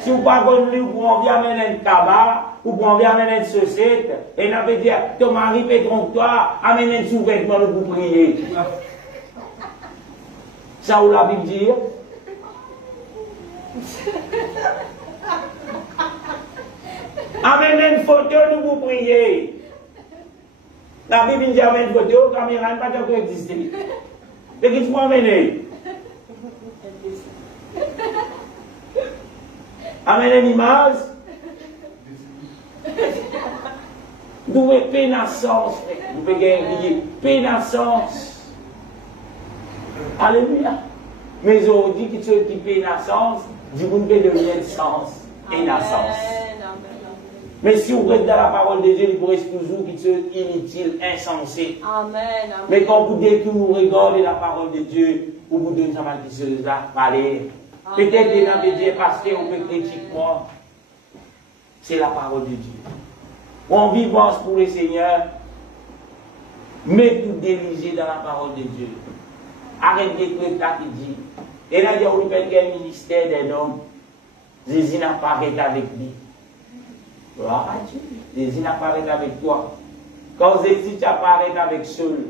Si vous ne pouvez pas lui, vous pouvez amener un tabac, vous pouvez amener une saucette, et on peut dire, ton mari peut tromper-toi, amène un sous-vêtement pour prier. Ça où la Bible dit? Amène une photo nous pour prier. La Bible dit amène une photo, la caméra n'a pas encore existé. Mais qu'est-ce que vous amenez? Amène une image. Vous pouvez pénassance. Vous pouvez gagner pénassance. Alléluia. Mais on dit que ceux qui pénassance, du coup, peut devenir sens et naissance. Mais si vous êtes dans la parole de Dieu, il vous reste toujours quelque chose inutile, insensé. Amen. Mais quand vous détournez, regardez la parole de Dieu, vous vous donnez ça mal quelque chose là, parler. Peut-être que dans Dieu pasteur, on peut critiquer moi. C'est la parole de Dieu. En vivance pour le Seigneur, mais tout diriger dans la parole de Dieu. Arrêtez de là qui dit. Et là, il y a un ministère des hommes. Jésus n'apparaît avec lui. Gloire à Dieu. Jésus n'apparaît avec toi. Quand Jésus t'apparaît avec Saul,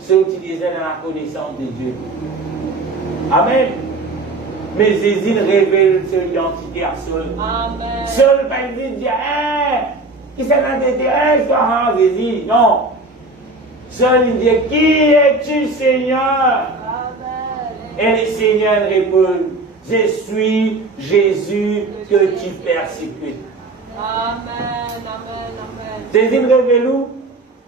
Saul tu disais dans la connaissance de Dieu. Amen. Mais Jésus révèle son identité à Saul. Amen. Saul va dire, qui s'est dans tes terrains, toi, Jésus. Non. Saul dit, qui es-tu, Seigneur? Amen. Et le Seigneur répond, je suis Jésus que tu persécutes. Amen, amen, amen. Jésus révèle où?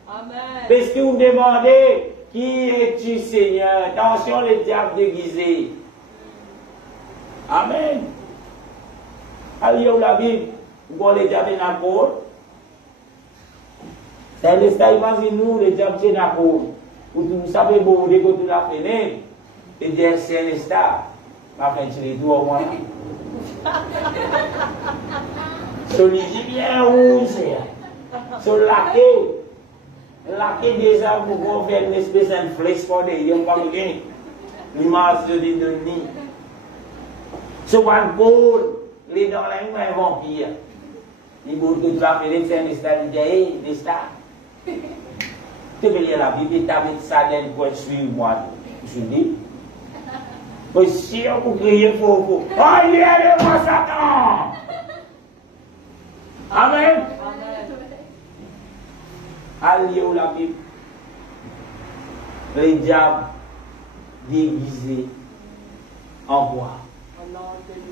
Amen. Parce que vous demandez, qui es-tu, Seigneur? Attention, les diables déguisés. Amen. Allez, où la Bible? Vous voyez les diables n'importe. C'est l'instant, imagine-nous, les diables c'est n'importe. Vous savez, bon, dès que tu l'as fait, et dire, c'est l'instant. Ma fin, tu les dois au moins. Sur les bien rouge, sur le laqué déjà pour faire une espèce de flèche pour des gens comme l'image de Denis. Sur un pôle, les dans la main vampire. Les bouts que tu as fait, c'est un stade, il dit, hé, des stars. Tu veux lire la Bible, tu as mis ça dans le coin, suis-moi. Je dis, si on peut crier faux, oh, il est de moi, Satan! Amen. Allez où la Bible. Les diables déguisés en bois,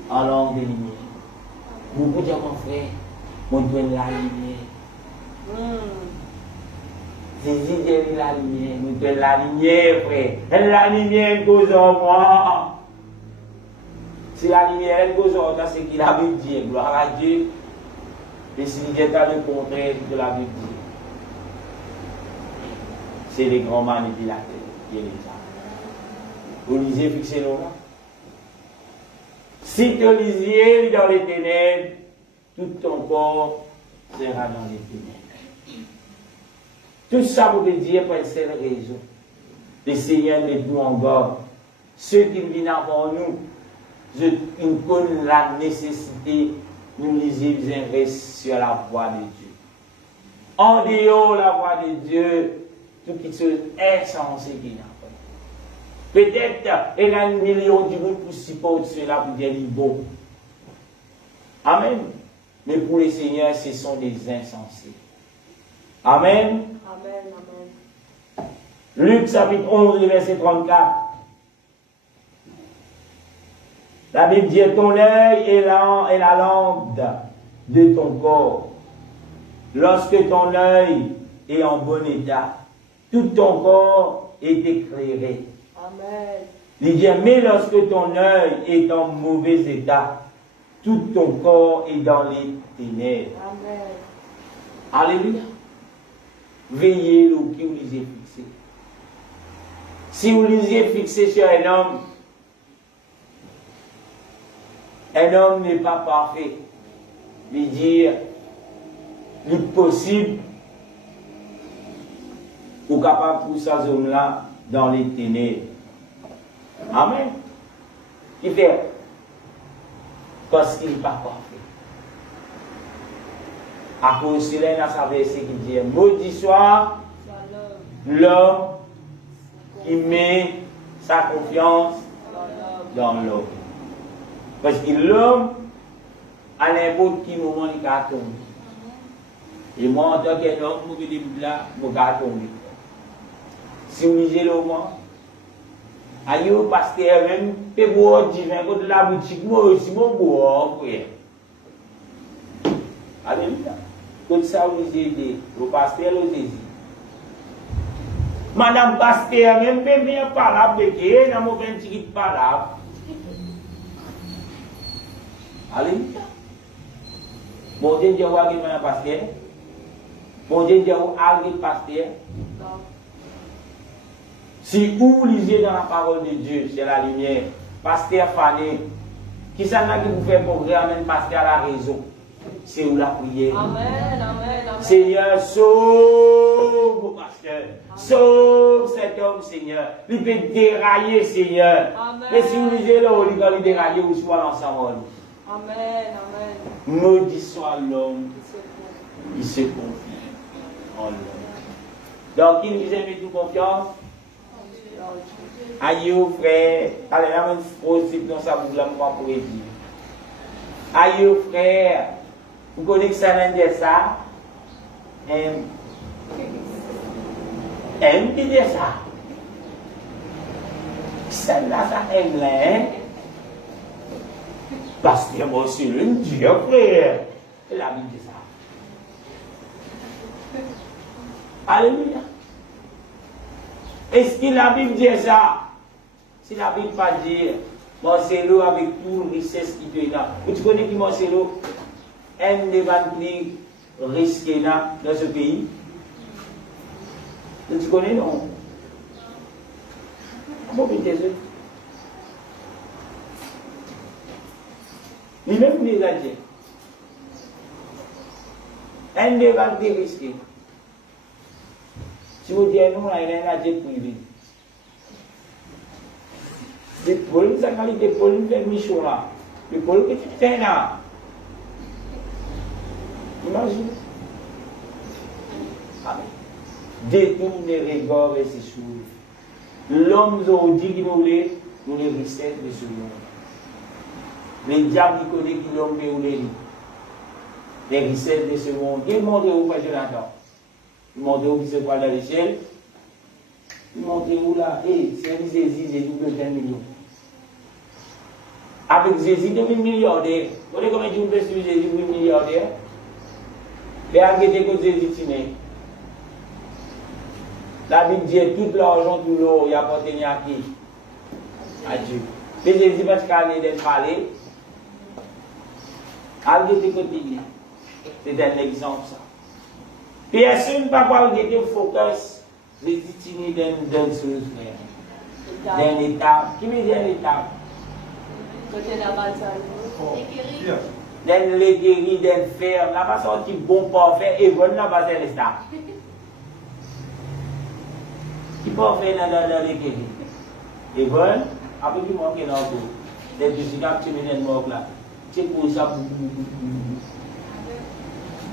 en langue de lumière. Vous pouvez dire, mon frère, mon doigt la lumière. Jésus dit la lumière, nous donne la lumière, frère. La lumière cause en moi. Si la lumière elle cause en toi, c'est qu'il a dit, gloire à Dieu. Et si il est à le contraire de la Bible dit, c'est les grands manipulateurs qui est l'État. Vous lisez, fixez-le là. Si tu lisais dans les ténèbres, tout ton corps sera dans les ténèbres. Tout ça pour te dire pour une seule raison. Le Seigneur met nous en garde. Ceux qui viennent avant nous, ils connaissent la nécessité, nous lisons reste sur la voie de Dieu. En dehors de la voie de Dieu, tout qui chose insensé qui n'a pas. Peut-être il y a 1 million de monde pour supporter cela pour dire bon. Amen. Mais pour les seigneurs, ce sont des insensés. Amen. Amen, amen. Luc chapitre 11, verset 34. La Bible dit ton œil est la lampe de ton corps. Lorsque ton œil est en bon état, tout ton corps est éclairé. Amen. Il dit, mais lorsque ton œil est en mauvais état, tout ton corps est dans les ténèbres. Amen. Alléluia. Veillez le qui vous lisez fixé. Si vous lisez fixé sur un homme n'est pas parfait. Il dit, le possible, ou capable pour sa zone-là dans les ténèbres. Amen. Il fait parce qu'il n'est pas parfait. À cause de cela, il a sa verset qui dit maudit soit l'homme qui met sa confiance dans l'homme. Parce que l'homme, à n'importe quel moment, il va tomber. Et moi, en tant qu'homme, je vais là, je vais tomber. Si vous lisez le moment, aïe, pasteur, même, peut boire divin, côté de la boutique, moi aussi, je vais boire, frère. Alléluia. Tout ça, vous lisez, le pasteur, le Jésus. Madame pasteur, même, peut venir par là, béquer, dans mon 28 par là. Alléluia. Bon Dieu, Dieu, vous madame pasteur. Bon Dieu, Dieu, vous avez pasteur. Si vous lisez dans la parole de Dieu, c'est la lumière. Pasteur Fanny, qui ça n'a qui vous fait progrès, même pasteur à la raison. C'est où la prière. Amen, amen, amen. Seigneur, sauve vos pasteurs. Sauve cet homme, Seigneur. Il peut dérailler, Seigneur. Amen. Mais si vous lisez là, quand il déraille, vous soyez ensemble. Amen, amen. Maudit soit l'homme qui se confie en l'homme. Donc, qui nous aime tout confiance? Aïe, frère. Allez, la même phrase, c'est dans sa boucle, moi, pour dire. Aïe, frère. Vous connaissez ça, l'un ça? Qui dit ça? Celle-là, ça aime là, parce que moi aussi, le Dieu, frère. Et la Bible dit ça. Alléluia. Est-ce que la Bible dit ça? Si la Bible pas dit, Marcelo avec tout richesse qui te là. Vous connaissez qui Marcelo? Un des plus risqués dans ce pays. Tu connais, non? Comment vous dites ça? Il même les a dit. Un des plus risqués. Si vous dites non, il y a un jet privé. Les pôles, ça quand les pôles fait Michon là. Les pôles que tu fais là. Imagine. Détourne les regards et ses choses. L'homme aujourd'hui qui nous les richesses de ce monde. Les diables qui connaissent qui l'homme les richesses de ce monde. Ils montrent où, pas Jonathan? Ils montrent où qui se voit dans l'échelle. Ils montrent où là? C'est Jésus peut faire 1 million. Avec Jésus, il est milliardaire. Vous voyez comment tu peux suivre Jésus pour milliardaire? Mais à quel que Jésus tient. La Bible dit tout l'argent, tout l'or, il appartient à qui? À Dieu. Mais Jésus va se calmer d'être parlé. Allez de côté. C'est un exemple ça. Personne ne va pas regarder le focus. Les itinéraires d'un chose, frère. D'un état. Qui veut dire l'état? Côté la bataille. D'un l'éguéri, d'un fer. N'a pas sorti bon parfait et bon n'a pas été l'état. Qui parfait dans l'éguéri? Et bon, après du manque dans le dos. Les deux cigares, tu mets dans le mort là. C'est pour ça.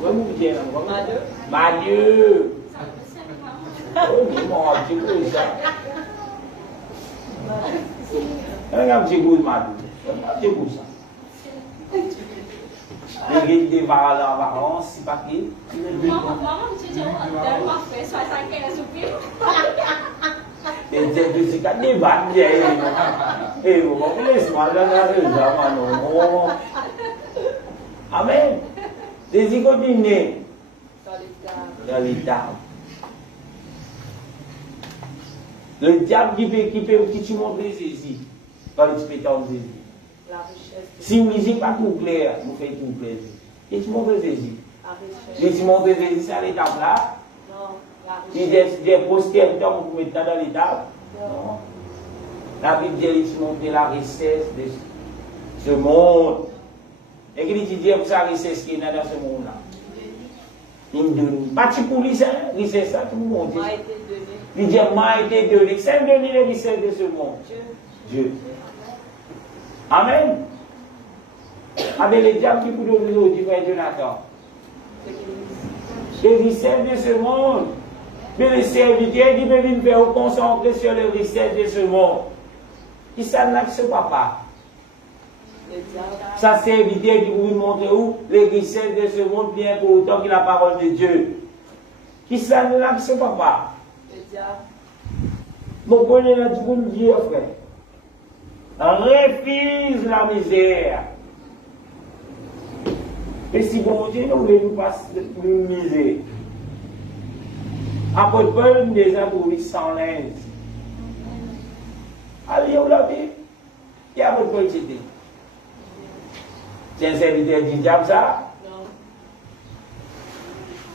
Oui, vous dites, Madieu. Oh, mon petit coup, ça. Un petit coup de Madieu. Un petit coup, ça. Les des vacances en vacances, c'est pas qui? Maman, tu as tellement fait 75 ou plus. Et c'est quand des vannes, et vous comprenez, c'est mal dans la raison, amen. Jésus continue dans l'état. Le diable qui te montre Jésus, dans l'expérience de Jésus. Si vous lisez pas tout clair, vous faites tout clair. Et tu montres Jésus. Et tu montres Jésus, c'est à l'étape là. Il y a des postérieurs pour vous mettre dans l'étape. Non. La Bible dit qu'il montre la richesse de ce monde. Et qu'il dit que sa richesse qui est dans ce monde-là. Il me donne. Pas pour lui, ça, richesse, ça, tout le monde. Il dit, m'a été donné. C'est donné les richesses de ce monde. Dieu. Amen. Avec les diables qui vous donnent aujourd'hui, frère Jonathan. Les richesses de ce monde. Mais les serviteurs qui veulent faire concentrer sur les richesses de ce monde. Qui savent là que ce papa. Ça serviteur qui vous montre où les richesses de ce monde bien pour autant que la parole de Dieu. Qui savent là que ce papa. Mon connaît là, tu peux me dire, frère. Refuse la misère. Et si bon Dieu nous voulons nous passer une misère. Après Paul déjà pour lui sans linge. Allez, on l'a dit. Il y a votre Paul c'était. C'est un serviteur du diable ça? Non.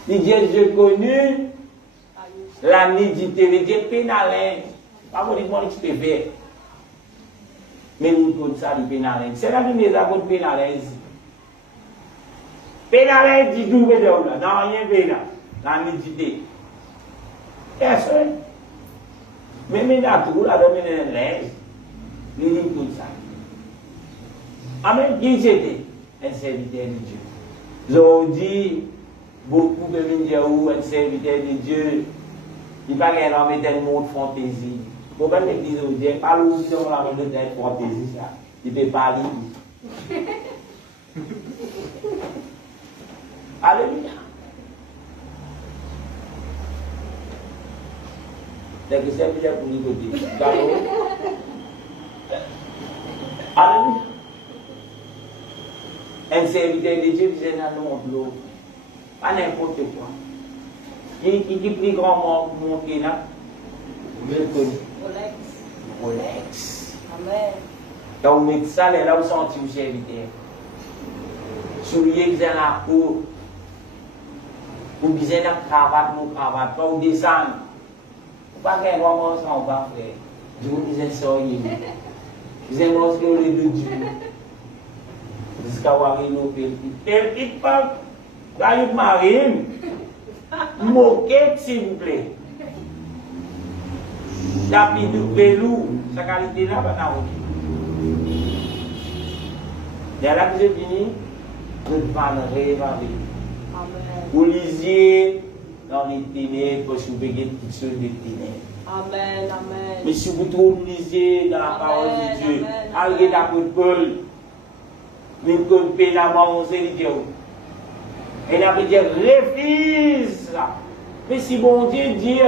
Il dit j'ai connu la nudité, il dit pénalin. Pas pour dire que tu peux faire. Mais nous comme ça, le pénalin. C'est la lumière de la pénalin. Pénalin dit tout, mais non, rien pénal. La nudité. Personne. Mais maintenant, tout là, dans le linge, nous disons tout ça. Amen. Qui c'était? Un serviteur de Dieu. Aujourd'hui, beaucoup de gens disent un serviteur de Dieu. Il n'y a pas qu'un homme tel mot de fantaisie. Pour pas l'église aujourd'hui, pas l'option de la mode de fantaisie, ça. Il ne peut pas lire. Alléluia. C'est que c'est bien pour nous côté. Alléluia. Un serviteur de Dieu vient dans le monde, pas n'importe quoi. Qui est plus grand monde qui est là? Vous le connaissez. Rolex. Amen. Donc, vous mettez ça là où sont les serviteurs. Souliers qui sont là pour. Vous bisez dans la cravate, mon cravate, pas vous descendre. Vous ne pouvez pas faire un roman sans pas faire. Je vous disais ça, vous avez mangé le deux Dieu. Jusqu'à voir une autre petite pas. Dans une marine. Moquette, s'il vous plaît. Tapis de pelou, sa qualité là, pas dans le là que je dis, je ne parlerai pas de vous lisiez dans les ténèbres, parce que vous avez toutes sortes de ténèbres. Amen, amen. Mais si vous trop lisez dans la parole de Dieu, allez d'apôtre Paul, mais comme pénalement, on sait dire. Et là, vous dire, refuse là. Mais si bon Dieu dit,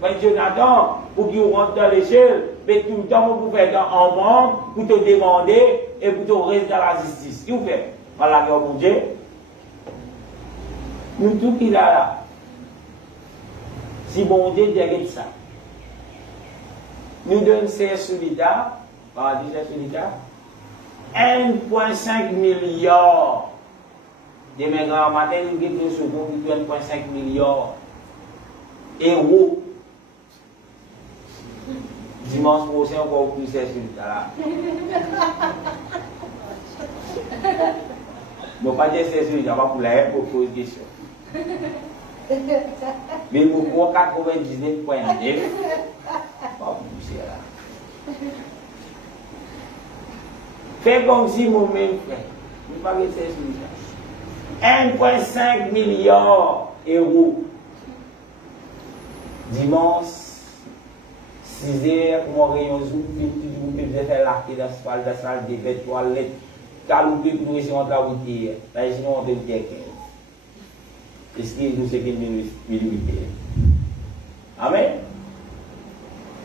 ben Jonathan, pour qu'il rentre dans l'échelle, mais tout le temps, vous faites en membre, pour te demander et pour te rester dans la justice. Qui vous fait? Voilà, mon Dieu. Nous, tout qu'il a là. Si bon Dieu dit ça, nous donnons ces solidaires, paradis solidaires, 1,5 milliard. Demain grand matin, nous avons 1,5 milliard d'euros. Dimanche prochain, on va plus ces résultats là. Je ne vais pas dire ces résultats, pas pour la pour poser des questions. Mais pour 99,9, pas pousser là. Fais comme si moi-même frère. Je ne vais pas dire ces résultats. 1,5 milliard d'euros. Dimanche, 6 heures, pour mon rayon zoom, vous pouvez faire l'arcade d'asphalte, des bêtes, toilettes, calouper pour nous entre la route hier. Là, je m'en vais dire 15. Est-ce qu'il nous c'est qu'il militaire? Amen.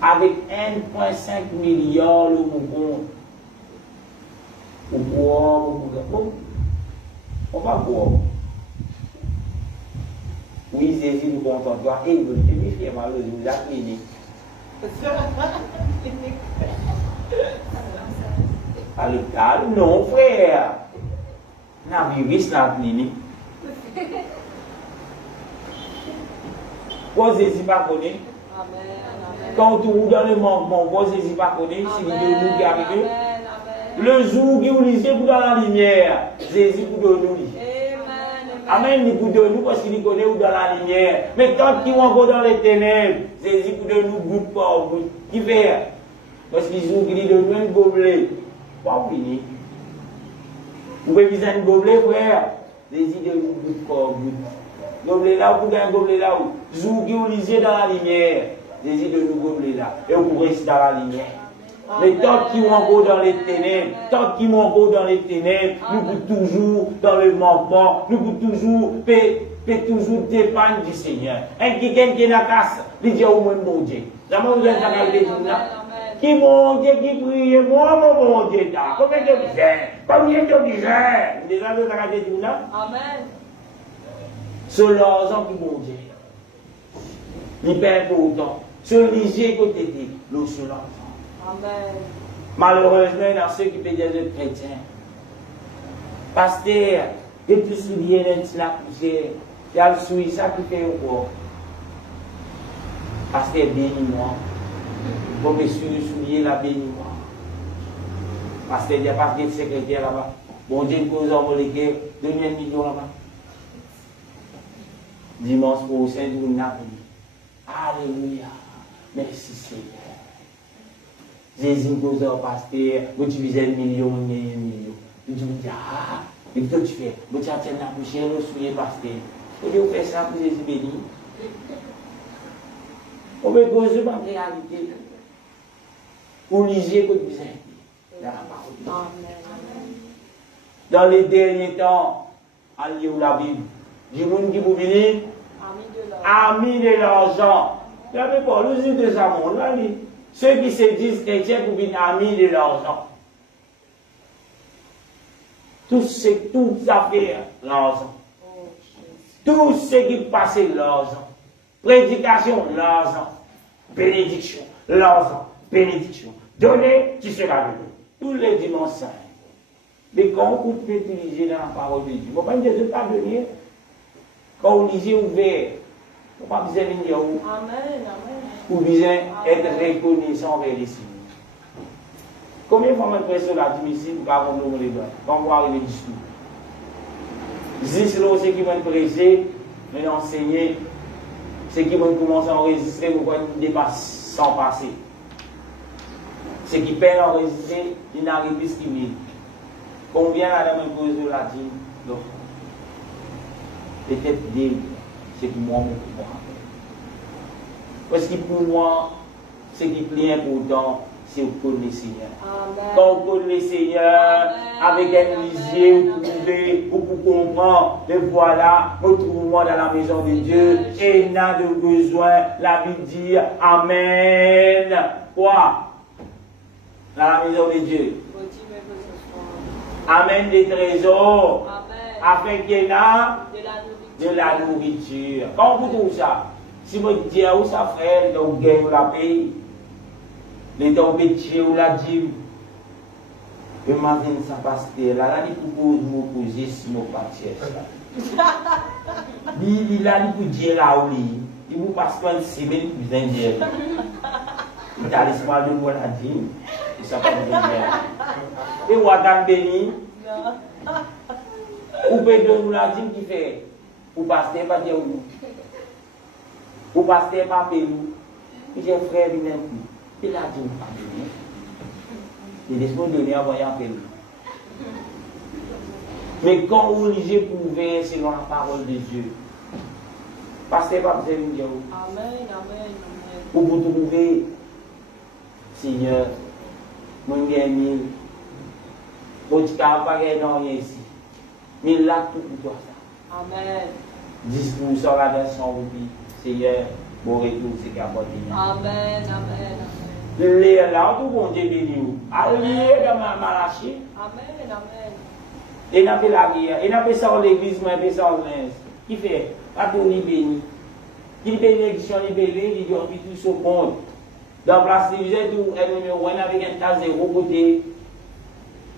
Avec 1,5 milliard, le mouton, on va boire. Oui, c'est nous contents. Toi, et vous êtes fiers, malheureusement, vous êtes clinique. À l'école, non, frère. N'a virus dans la clinique. Posez-y pas connaître. Quand tu es dans le manquement, posez-y pas connaître. Si l'idée nous qui arrive. Le jour qui vous lisez pour dans la lumière, Jésus pour nous. Amen, il pour nous parce qu'il connaît où dans la lumière. Mais tant qu'ils sont encore dans les ténèbres, Jésus pour nous goutte par goutte. Qui fait? Parce qu'ils ont dit de nous un gobelet. Pas fini. Vous pouvez viser un gobelet, frère. Jésus de nous goutte par goutte. Gobelet là, vous pouvez un gobelet là où. Jour qui vous lisez dans la lumière, Jésus de nous gobelet là. Et vous restez dans la lumière. Mais tant qu'ils sont encore dans les ténèbres, tant qu'ils sont encore dans les ténèbres, nous pouvons toujours dans le manquement, nous pouvons toujours toujours dépendre du Seigneur. Un qui gagne qui n'a casse, il dit au moins mon Dieu. D'abord, vous êtes dans la qui mon Dieu qui prie, moi mon Dieu, combien de disais, combien de disais, déjà vous avez dit là? Amen. C'est l'argent qui mon Dieu. Il perd pour autant. Ce lisier côté de l'eau sur l'argent. Amen. Malheureusement, il y a ceux qui peuvent dire les chrétiens. Pasteur, et puis soulier la poussière, il y a le souillé, ça qui fait quoi? Pasteur, bénis-moi. Pour me soulier la bénis-moi. Pasteur, il n'y a pas de secrétaire là-bas. Bon Dieu, nous avons les guerres, 2 millions là-bas. Dimanche prochain, nous avons dit, alléluia, merci Seigneur. Jésus nous a pasteur, vous utilisez 1 million, 1 million. Il dit, ah, et qu'est-ce que tu fais? Vous tiens la poussière, vous souillez pasteur. Vous dites, vous faites ça pour Jésus béni. On veut causer ma réalité. Vous lisez votre misère. Dans la parole. Dans les derniers temps, en lisant la Bible, du monde qui vous bénit, amis de l'argent. Il n'y avait pas l'usine de ça, monde là. Ceux qui se disent chrétiens pour venir amis de l'argent. Tout ça fait l'argent. Tout ce qui passe l'argent. Prédication, l'argent. Bénédiction, l'argent. Bénédiction. Donnez, tu seras donné. Tous les dimanches. Mais quand vous pouvez utiliser dans la parole de Dieu, vous ne pouvez pas dire de ne pas venir. Quand vous lisez ouvert, vous ne pouvez pas besoin de venir où. Amen, amen. Vous besoin être reconnaissant envers les signes. Combien de fois m'impressionne la domicile pour pas qu'on nous les doigts quand on va arriver du discours? Juste là, ceux qui vont prêcher, mais enseigner, ceux qui vont commencer à enregistrer, vous voyez, ils dépassent sans passer. Ceux qui peinent à enregistrer, ils n'arrivent plus ce qu'ils veulent. Combien la dame me l'a dit? Donc, peut-être dire, c'est pour moi, mon pouvoir. Parce que pour moi, ce qui est plus important, c'est vous connaître le Seigneur. Amen. Quand vous connaissez le Seigneur, avec un lisier, vous pouvez, vous comprendre, et voilà, retrouvez-moi dans la maison de Dieu, et il n'a de besoin, la Bible dit, Amen. Quoi? Dans la maison de Dieu. Amen des trésors. Amen. Afin qu'il y ait de la nourriture. Quand vous trouvez ça, Si vous dites à sa frère, vous gagnez la paix, les temps pétier ou la dîme, et ma vie ça passe là, il faut poser si mon parti il a dit pour dire là où il vous passe pas une semaine plus indien. Il a l'espoir de moi la dîme, et ça va me dire. Et vous avez béni, vous pouvez donner la dîme qui fait, vous passez pas dire où. Vous passez pas payer où. J'ai frère, il n'aime plus. Il a dit, pas béni. Il est disposé de donner avant de payer. Mais quand vous lisez pour ver selon la parole de Dieu, passez pas besoin de dire. Amen, amen, amen. Pour vous trouver, Seigneur, mon gagne, mon petit pas gagner ici. Mais là, tout pour toi ça. Amen. 10% la version rubis, Seigneur, bon retour, c'est capoté. Amen, amen, amen. Les là, tout bon Dieu béni. Allez, dans ma Malachi. Amen, amen. Et n'a pas la guerre, et n'a pas ça en l'église, mais pas ça en l'église. Qui fait? Pas tout ni béni. Il bénédiction, il béni, il dit on vit tout ce monde. Dans la place de Jésus, elle numéro 1 avec un tas zéro côté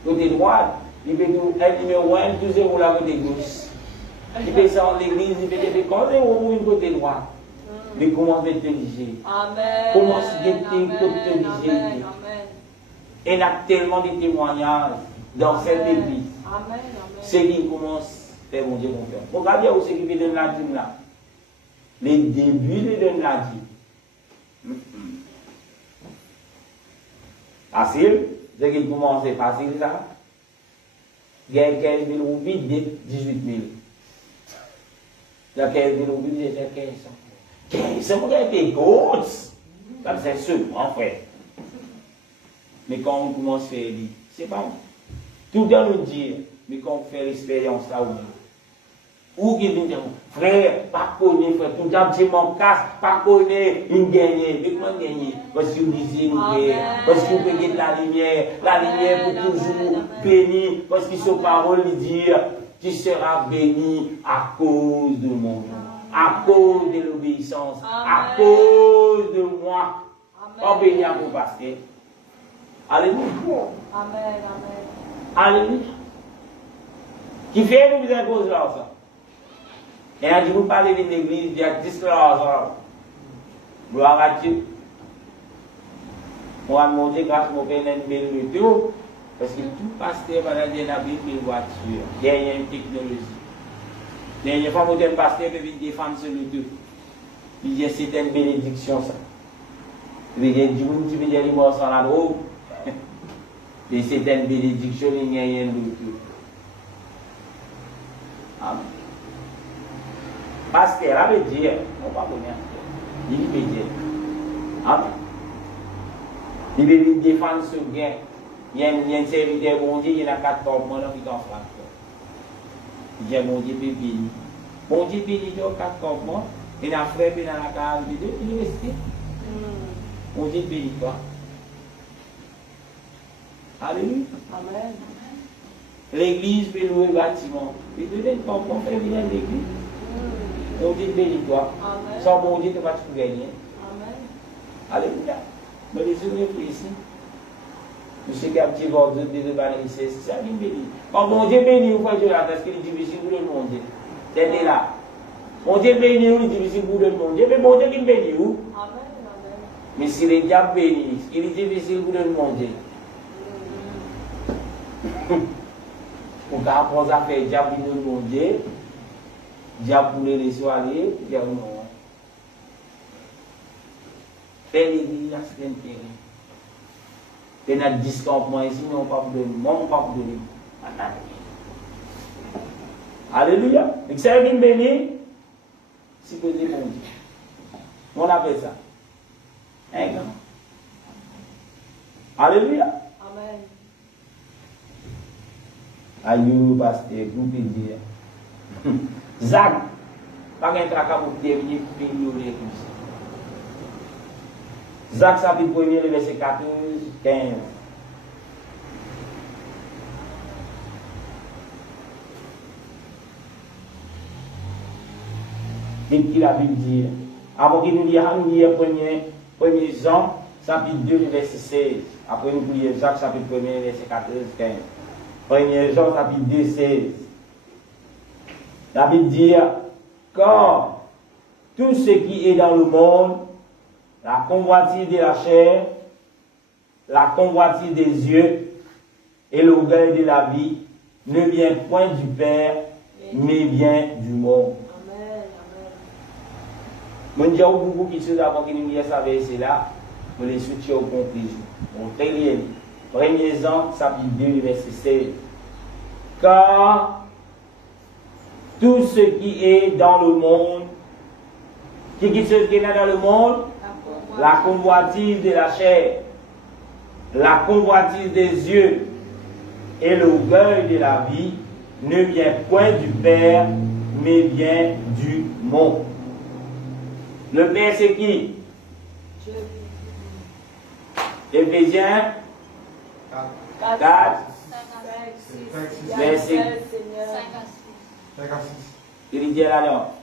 droit. Il fait tout, elle numéro 1, tout zéro là côté gauche. Il fait ça en l'église, il fait des quand zéro pour une côté droit. Mais comment fait intelligent? Amen. Comment se intelligent? Et il y a tellement de témoignages dans cette église. Amen, amen. C'est qui commence à faire mon Dieu confiance. Regardez où c'est qui fait de la dîme là. Les débuts de la dîme. Facile. C'est qui commence facile ça. Il y a 15 000 roupies, 18 000. Il y a 15 000 roupies, il y a 1500. 1500, c'est gros. Ça c'est sûr, en fait. Mais quand on commence à faire, c'est pas bon. Tout dans nous dire, mais quand on fait l'expérience là, ou qui vient dire, frère, pas connaître, frère, tout le dit mon casse, pas connaître, il gagne, mais comment gagner? Parce que vous disiez, parce que vous payez la lumière pour toujours béni, parce que son parole dit, tu seras béni à cause de mon nom, à cause de l'obéissance, à cause de moi. On bénit à vous passer. Alléluia. Amen, amen. Alléluia. Qui fait nous besoin de cause là, ça? Et a dit, vous parlez de l'église, il y a 10 là, gloire à Dieu. On va monter grâce à mon père, une belle retour, parce que tout pasteur va dire la Bible et voiture. Derrière une technologie. Dernière fois, mon pasteur peut venir défendre ce retour. Il dit, c'est une bénédiction, ça. Il dit, tu veux dire, les morts sont là, haut. Et c'est une bénédiction, il n'y a rien d'autre. Amen. Pasteur, ça veut dire, on ne va pas connaître. Il veut dire. Amen. Il veut défendre ce gain. Il y a un serviteur, bon Dieu, il y a 4 commandements qui sont en France. Il dit, mon Dieu, béni. Bon Dieu, béni, il y a 4 commandements. Il y a un frère, il y a la case de l'université. Mon Dieu, béni, toi. Alléluia. Amen. L'église peut louer le bâtiment. Et de l'être on fait venir l'église. On dit bénis toi. Sans bon Dieu, tu vas tout gagner. Amen. Alléluia. Mais les yeux sont ici. Monsieur qui a un petit vote de c'est ça qui bénit. Quand bon Dieu bénit, vous faites là parce qu'il est difficile pour le monde. C'est là. Bon Dieu bénit, il est difficile pour le monde. Mais bon Dieu qui bénit où? Amen. Amen. Mais si les diables bénissent, il est difficile pour le monde. Pour qu'après ça fait diable dans le monde, diable pour les soirées, diable non. Faire l'église, c'est intérêt. Il y a 10 campements ici, mais on ne peut pas vous donner. Moi, on ne peut pas vous donner. Alléluia. Et que c'est qui me bénit, si vous dites bon Dieu. On appelle ça. Hein, alléluia. Amen. Aïe, pasteur, vous pouvez dire. Zach, pas qu'un tracas pour terminer, pour ignorer tout ça. Zach, chapitre 1er, le verset 14, 15. Et qui la Bible dit, Avant qu'il nous lise, nous lisons premier Jean, chapitre 2, verset 16. Après, nous lisons Jacques, chapitre 1, verset 14, 15. Premier Jean, chapitre 2, 16. La Bible dit, car tout ce qui est dans le monde, la convoitise de la chair, la convoitise des yeux et l'orgueil de la vie, ne vient point du Père, mais vient du monde. Je dis beaucoup de choses avant que nous lisions ça verset là, nous les soutiens aux conclusions. On très bien. Premier Jean, chapitre 2, verset 16. Car tout ce qui est dans le monde, qui est dans le monde, la convoitise de la chair, la convoitise des yeux et l'orgueil de la vie ne vient point du Père, mais vient du monde. Le Père, c'est qui? Éphésiens 4, verset 5 à 6. Il dit là-dedans.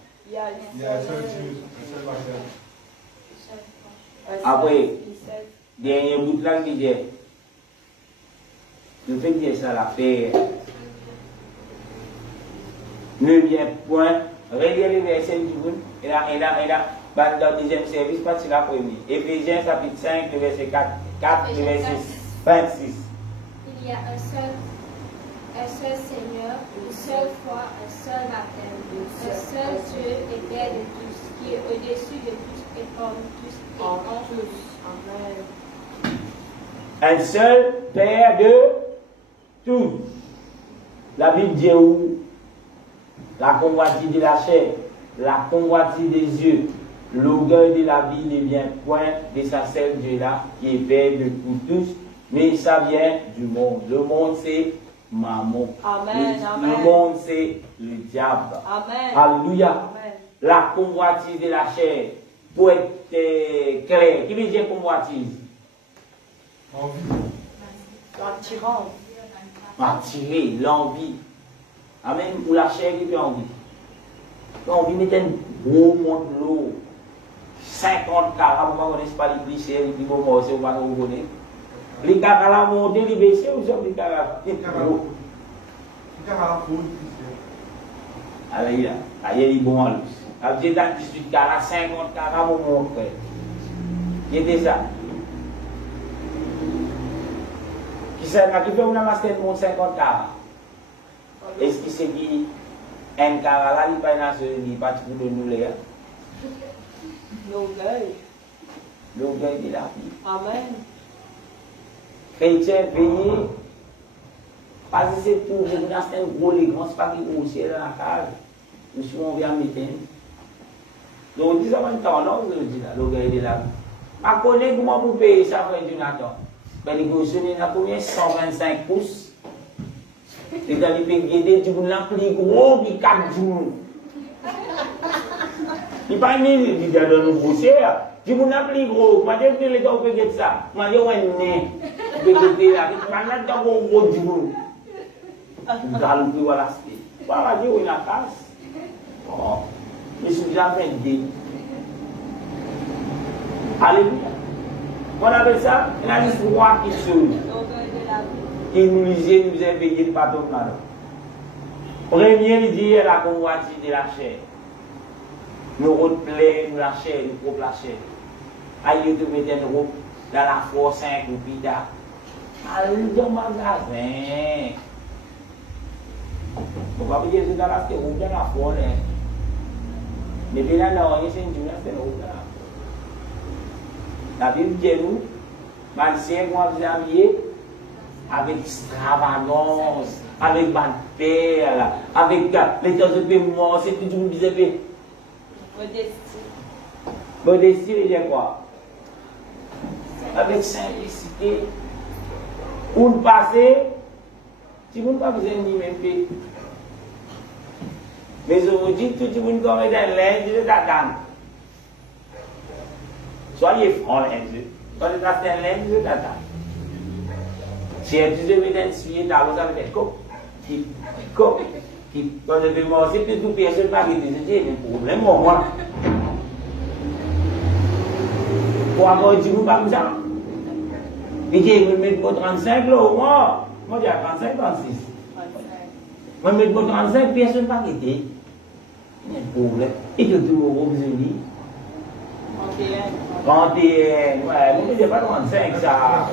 Après, dernier bout là qui dit, le fait de ça l'affaire ne vient point. Regardez les versets du monde. Et là, dans le deuxième service, pas sur la première. Éphésiens chapitre 5, le verset 4, le verset 26. Il y a un seul Seigneur, une seule foi, un seul baptême, un seul Dieu et Père de tous, qui est au-dessus de tous et comme tous et en tous. Amen. Un seul Père de tous. La Bible dit où? La convoitise de la chair, la convoitise des yeux, l'orgueil de la vie ne vient point de sa seule Dieu là, qui est Père de tous, mais ça vient du monde. Le monde c'est Mammon. Amen. Le monde c'est le diable. Amen. Alléluia. Amen. La convoitise de la chair, pour être clair, qui veut dire convoitise? L'attirance. Attirer, l'envie. Amen. Ou la chair qui peut envie. L'envie mettait un gros monde l'eau. 50 carats, on ne connaît pas les clichés, les petits moments, c'est on va nous connaître. Les carats là montent, les baissent, ou sont les carats? Les carats là, il y a des bons à l'eau. J'ai dans 18 carats, 50 carats, on monte. C'était ça. Qui fait on a master de 50 carats? Est-ce que c'est qui un carats là, il n'est pas pour nous les gars? L'orgueil. L'orgueil de la vie. Amen. Chrétien payé, parce que c'est pour vous, c'est un gros les grands, c'est pas qui grossier dans la cage. Nous sommes en vient meeting. Donc, on dit ça maintenant, non, je dis là, l'orgueil de la vie. Ma collègue, comment vous payez ça, frère Jonathan? Ben, les grossiers, il y a combien? 125 pouces. Et dans les pays, tu vous l'as plus gros, puis 4 jours. Il pas ni il dit dans nos grossiers. Tu vous l'as plus gros. Moi, je dis les gars, vous faites ça. Moi, je vais né. Vous faites là. Maintenant, tu as un gros jour. Vous allez vous voilà. Voilà, Dieu, il a casse. Oh, je suis jamais dit. Alléluia. On appelle ça, il a dit 3 questions. Qui nous lisait, nous a payé le pardon. Premier, il dit la convoitise de la chair. Nous replaît, nous la chair, nous propre la chair. Aïe, tu mets une robe dans la force 5 ou pita. Allez dans le magasin. On va vous dire que dans la force, mais bien là, on est une journée, c'est une robe dans la force. La Bible dit nous, Malcien, moi, vous habillez avec extravagance, avec ma perle, avec les temps de paiement, c'est tout le monde disait. Modestie. Modestie, il y a quoi? Avec simplicité. Ou le passé, si vous ne pas besoin ni même paix. Mais aujourd'hui, tout le monde comme dans l'aide de la dame. Soyez francs, l'aide. Soyez dans l'aide de la dame. Si tu devais essuyer ta route avec des copes, qui, quand je vais manger, puis tout personne pas qui dit, j'ai un problème, moi. Pour avoir dit, vous pas comme ça. Et je vais mettre pour 35 là au moins. Moi, j'ai 35, 36. Moi, je vais mettre pour 35, personne ne va quitter. Il y a un problème. Et que tout le monde vous dit. 31, ouais, moi, je n'ai pas 35, ça.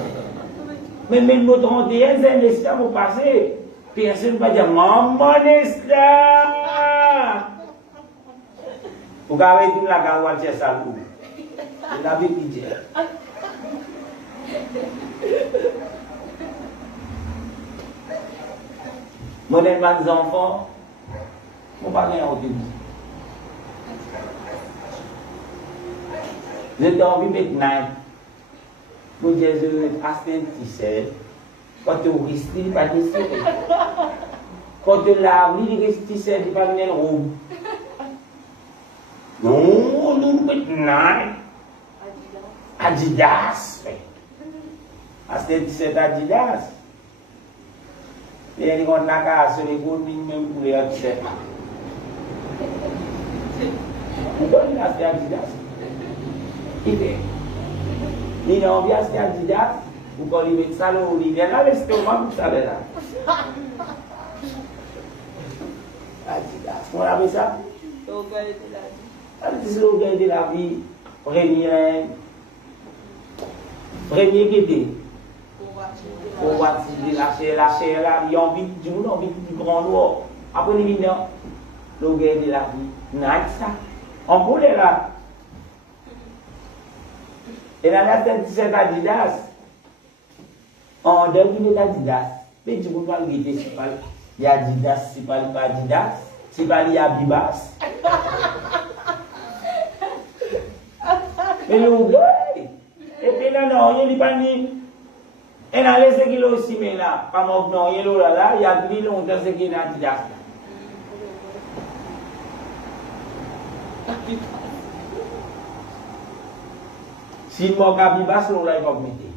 Mais le mot 31, c'est un instant pour passer. Personne ne va dire, maman, est là. Vous avez dit la garouane, c'est ça. Il a vu qui dit. Moi, les enfants, je ne vais pas rien au début. J'ai envie maintenant, pour dire que je vais assister, quand tu risques, il va décider. Quand tu laves, il risque, il va venir le roux. Non, nous maintenant. Adidas. Assister Adidas. Et il y a un cas sur les gouttes, même pour les accès. Pourquoi il a acheté Adidas? Il a envie d'acheter Adidas, ou quand il met ça, il est là, l'estomac, vous savez là. Adidas, comment on appelle ça? C'est le slogan de la vie. Premier qui était. Pour voir si la chair là, il y a envie du grand noir. Après, il vient le slogan de la vie. Nice ça. On voulait là. Et là, la tête de cet Adidas, on devine Adidas. Mais tu ne peux pas le guetter, c'est pas il y a Adidas, c'est pas Adidas, c'est pas il y a Bibas. Mais le gars, et puis là, non, il n'y a pas ni. Et là, laissez qu'il aussi, mais là, pas mon non, il y a là, il y a 1000 longtemps, c'est qu'il y a Adidas. Si je m'en vais Bibas, il va me mettre.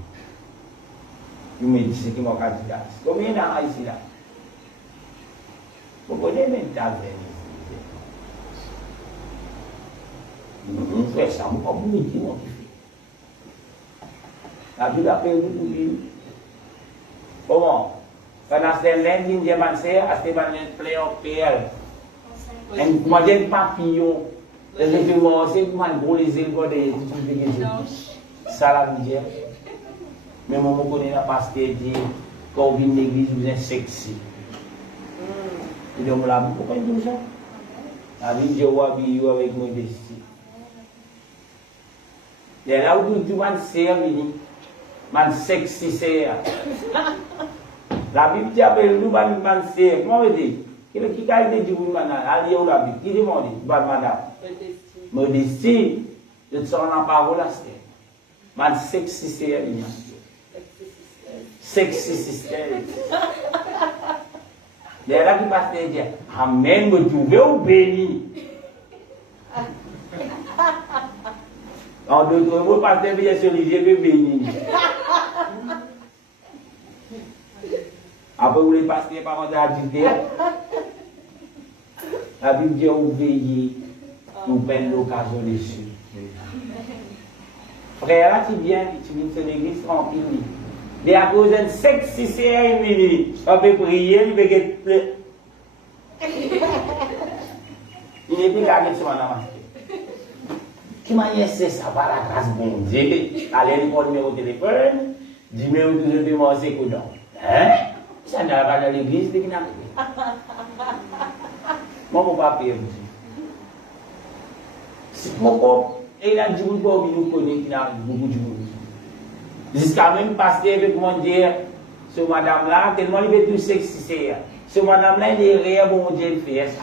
Il me dit c'est qui m'en vais Adidas. Combien il y a ici là? Vous connaissez même ta vie. On fait ça, on ne peut pas vous dire mon qui fait. La Bible a perdu tout le monde. Comment? Quand on a fait lundi, on a fait un play of PL. On a fait un papillon. Les événements, c'est pour moi les éleveurs des ça la vie. Mais moi, je connais la pasteur dit quand on vient de l'église, vous êtes sexy. Il dit, pourquoi il dit ça? La vie, je vois avec modestie. Et là où tu vas servir, man sexy c'est. La Bible dit appelle nous man servir. Comment on dit? Qui a été dit vous man aller où la Bible? Qui demande? Madame. Modestie. Je te sors la parole à c'est. Man sexy c'est. Sexy système. Et là qui passe dire amen me trouver au béni. En d'autres mots, pasteur vient sur les yeux béni. Après, vous les pasteurs par contre à dire, la Bible dit vous veillez, nous prenons l'occasion dessus. Frère, là, tu viens sur l'église tranquille. Mais à cause d'un sexe, si c'est une minute, on peut prier, il peut être plein. Il n'est plus qu'à mettre sur ma qui m'a dit, c'est ça, va la grâce, bon Dieu. Allez, le numéro de téléphone, dis-moi où tu veux manger, coudon. Hein? Ça n'a pas dans l'église, c'est qui n'a pas. Moi, mon papa est si mon papa, il a dit, vous nous connaissez, il a beaucoup de monde. Jusqu'à même passer avec mon Dieu, ce madame-là, tellement il veut tout sexy. Ce madame-là, il est réel, bon Dieu, il fait ça.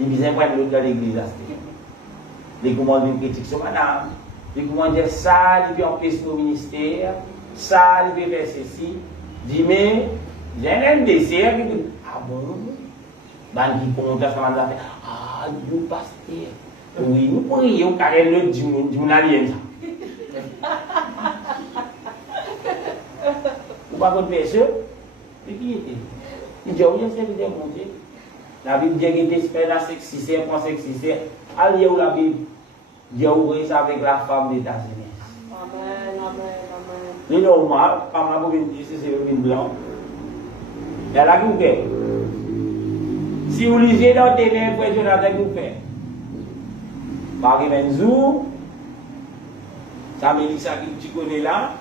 Il vient voir l'autre dans l'église. Il commande une critique sur madame. Il commande ça, il peut empêcher nos ministères. Ça, il peut faire ceci. Dis, mais, j'ai un désir. Ah bon? Ben, il compte à ce moment-là. Ah, vous pasteur. Oui, nous pourrions carrer le journalien. Vous pas votre pécheur? Mais qui était? Il dit, oui, c'est bien mon Dieu. La Bible dit qu'il espère la sexicère, pour sexicère. Allez où la Bible? Dieu ouvre ça avec la femme des États-Unis. Amen, amen, amen. C'est normal, pas ma pour dire si c'est une blanc. Elle a tout fait. Si vous lisez dans tes mains, vous avez tout fait. Marie Benzou, ça Mélissa qui tu connais là.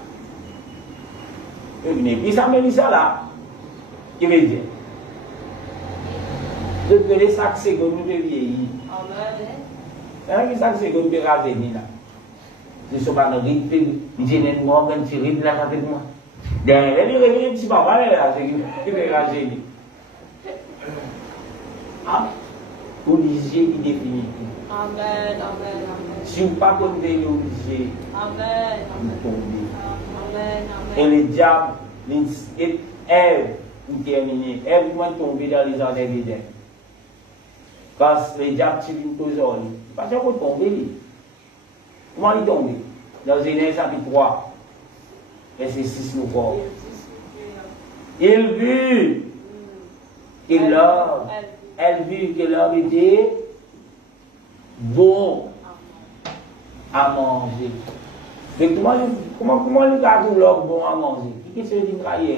Et puis ça Mélissa là. Qui veut dire? Je te laisse chaque seconde nous vieillir. Amen. Et chaque seconde nous raser là. Je suis pas dans le rythme, je suis dans le rythme, je suis là avec moi. Derrière, il revient un petit peu là, c'est qui veut raser. Ah, vous lisez qui définit tout. Amen, amen, amen. Si vous ne pas comptez, vous lisez. Amen, Vous amen. tombez. Amen, Et amen. le diable, Ève, vous terminez. Ève, vous tombez dans les jardins d'Éden. Quand le diable tire une cause, parce que vous tombez. Comment il tombe? Dans Genèse chapitre 3, verset 6 nous voit. Il vit que l'homme, elle vit que l'homme était bon à manger. Mais comment le gars trouve l'homme bon à manger? Qui se dit trahir?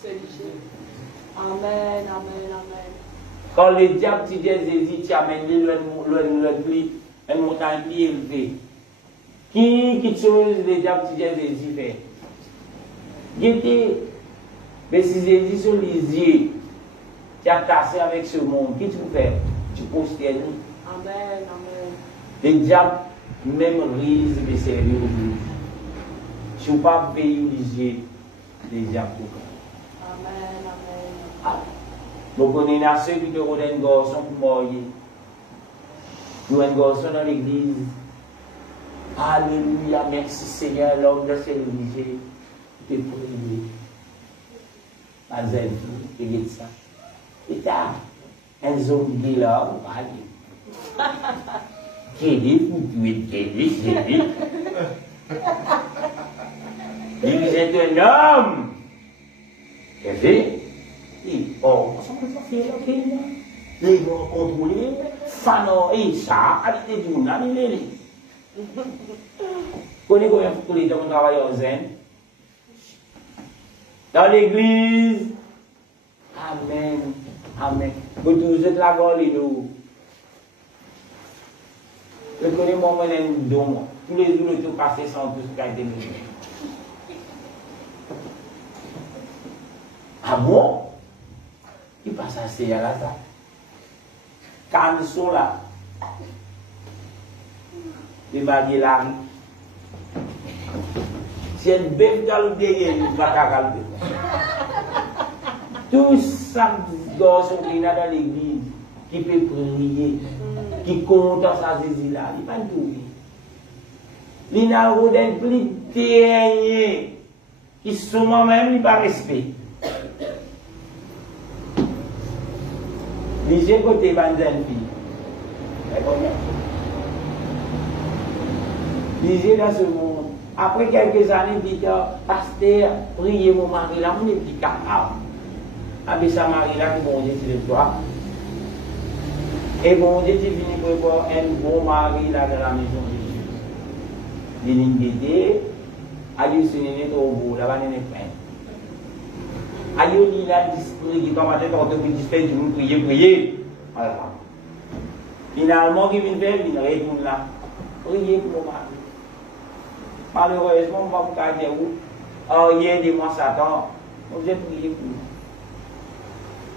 C'est Dieu. Amen, amen, amen. Quand le diable dit Jésus, tu amènes une montagne plus élevée. Qui chose le diable dit Jésus fait? Mais si Jésus sur les yeux, tu as cassé avec ce monde, qu'est-ce que tu fais? Tu posternes. Amen, amen. Le diable même risque de servir aujourd'hui. Si vous ne pas payer les yeux, le diable. Amen, amen. Vous connaissez ceux qui te rendent un garçon pour mourir. Nous un garçon dans l'église. Alléluia, merci Seigneur, l'homme de ce religieux. Tu es prié. Mazel, tu es ça. Et t'as un zombie là, on va dire. Quel il est un homme. Et puis, oh, ça va faire la peine. Les vont contrôler. Fano, et ça, habiter du monde, il est. Connaissez combien de les gens qui travaillent en zen? Dans l'église. Amen. Amen. Vous tous êtes là, les nous. Je connais mon moment un don. Tous les jours, je passe sans tout ce qui a été mis. Ah bon? Il passe à ces là ça. Quand ils sont là, les mariés là, si une bête dans le derrière, il va calmer. Tous ces garçons qui sont dans l'église, qui peuvent prier, qui comptent dans sa Jésus là, il ne va pas tout. Il n'a pas plus dernier, qui sont même, il pas respect. Lisez côté Banzen fille. Lisez dans ce monde. Après quelques années, dit pasteur, priez mon mari là, mon petit capable. Avec sa mari là qui bon Dieu c'est le toi. Et bon Dieu tu viens pour voir un bon mari là dans la maison de Dieu. Il est guidé, aïe c'est né au bout, là-bas n'est pas. Aïe, il a disparu, il commence à te disparaître, du monde prier. Voilà. Finalement, il vient vers, il retourne là. Priez pour mon mari. Malheureusement, on va vous garder où? Oh, il y a des mois Satan. On vient prier pour nous.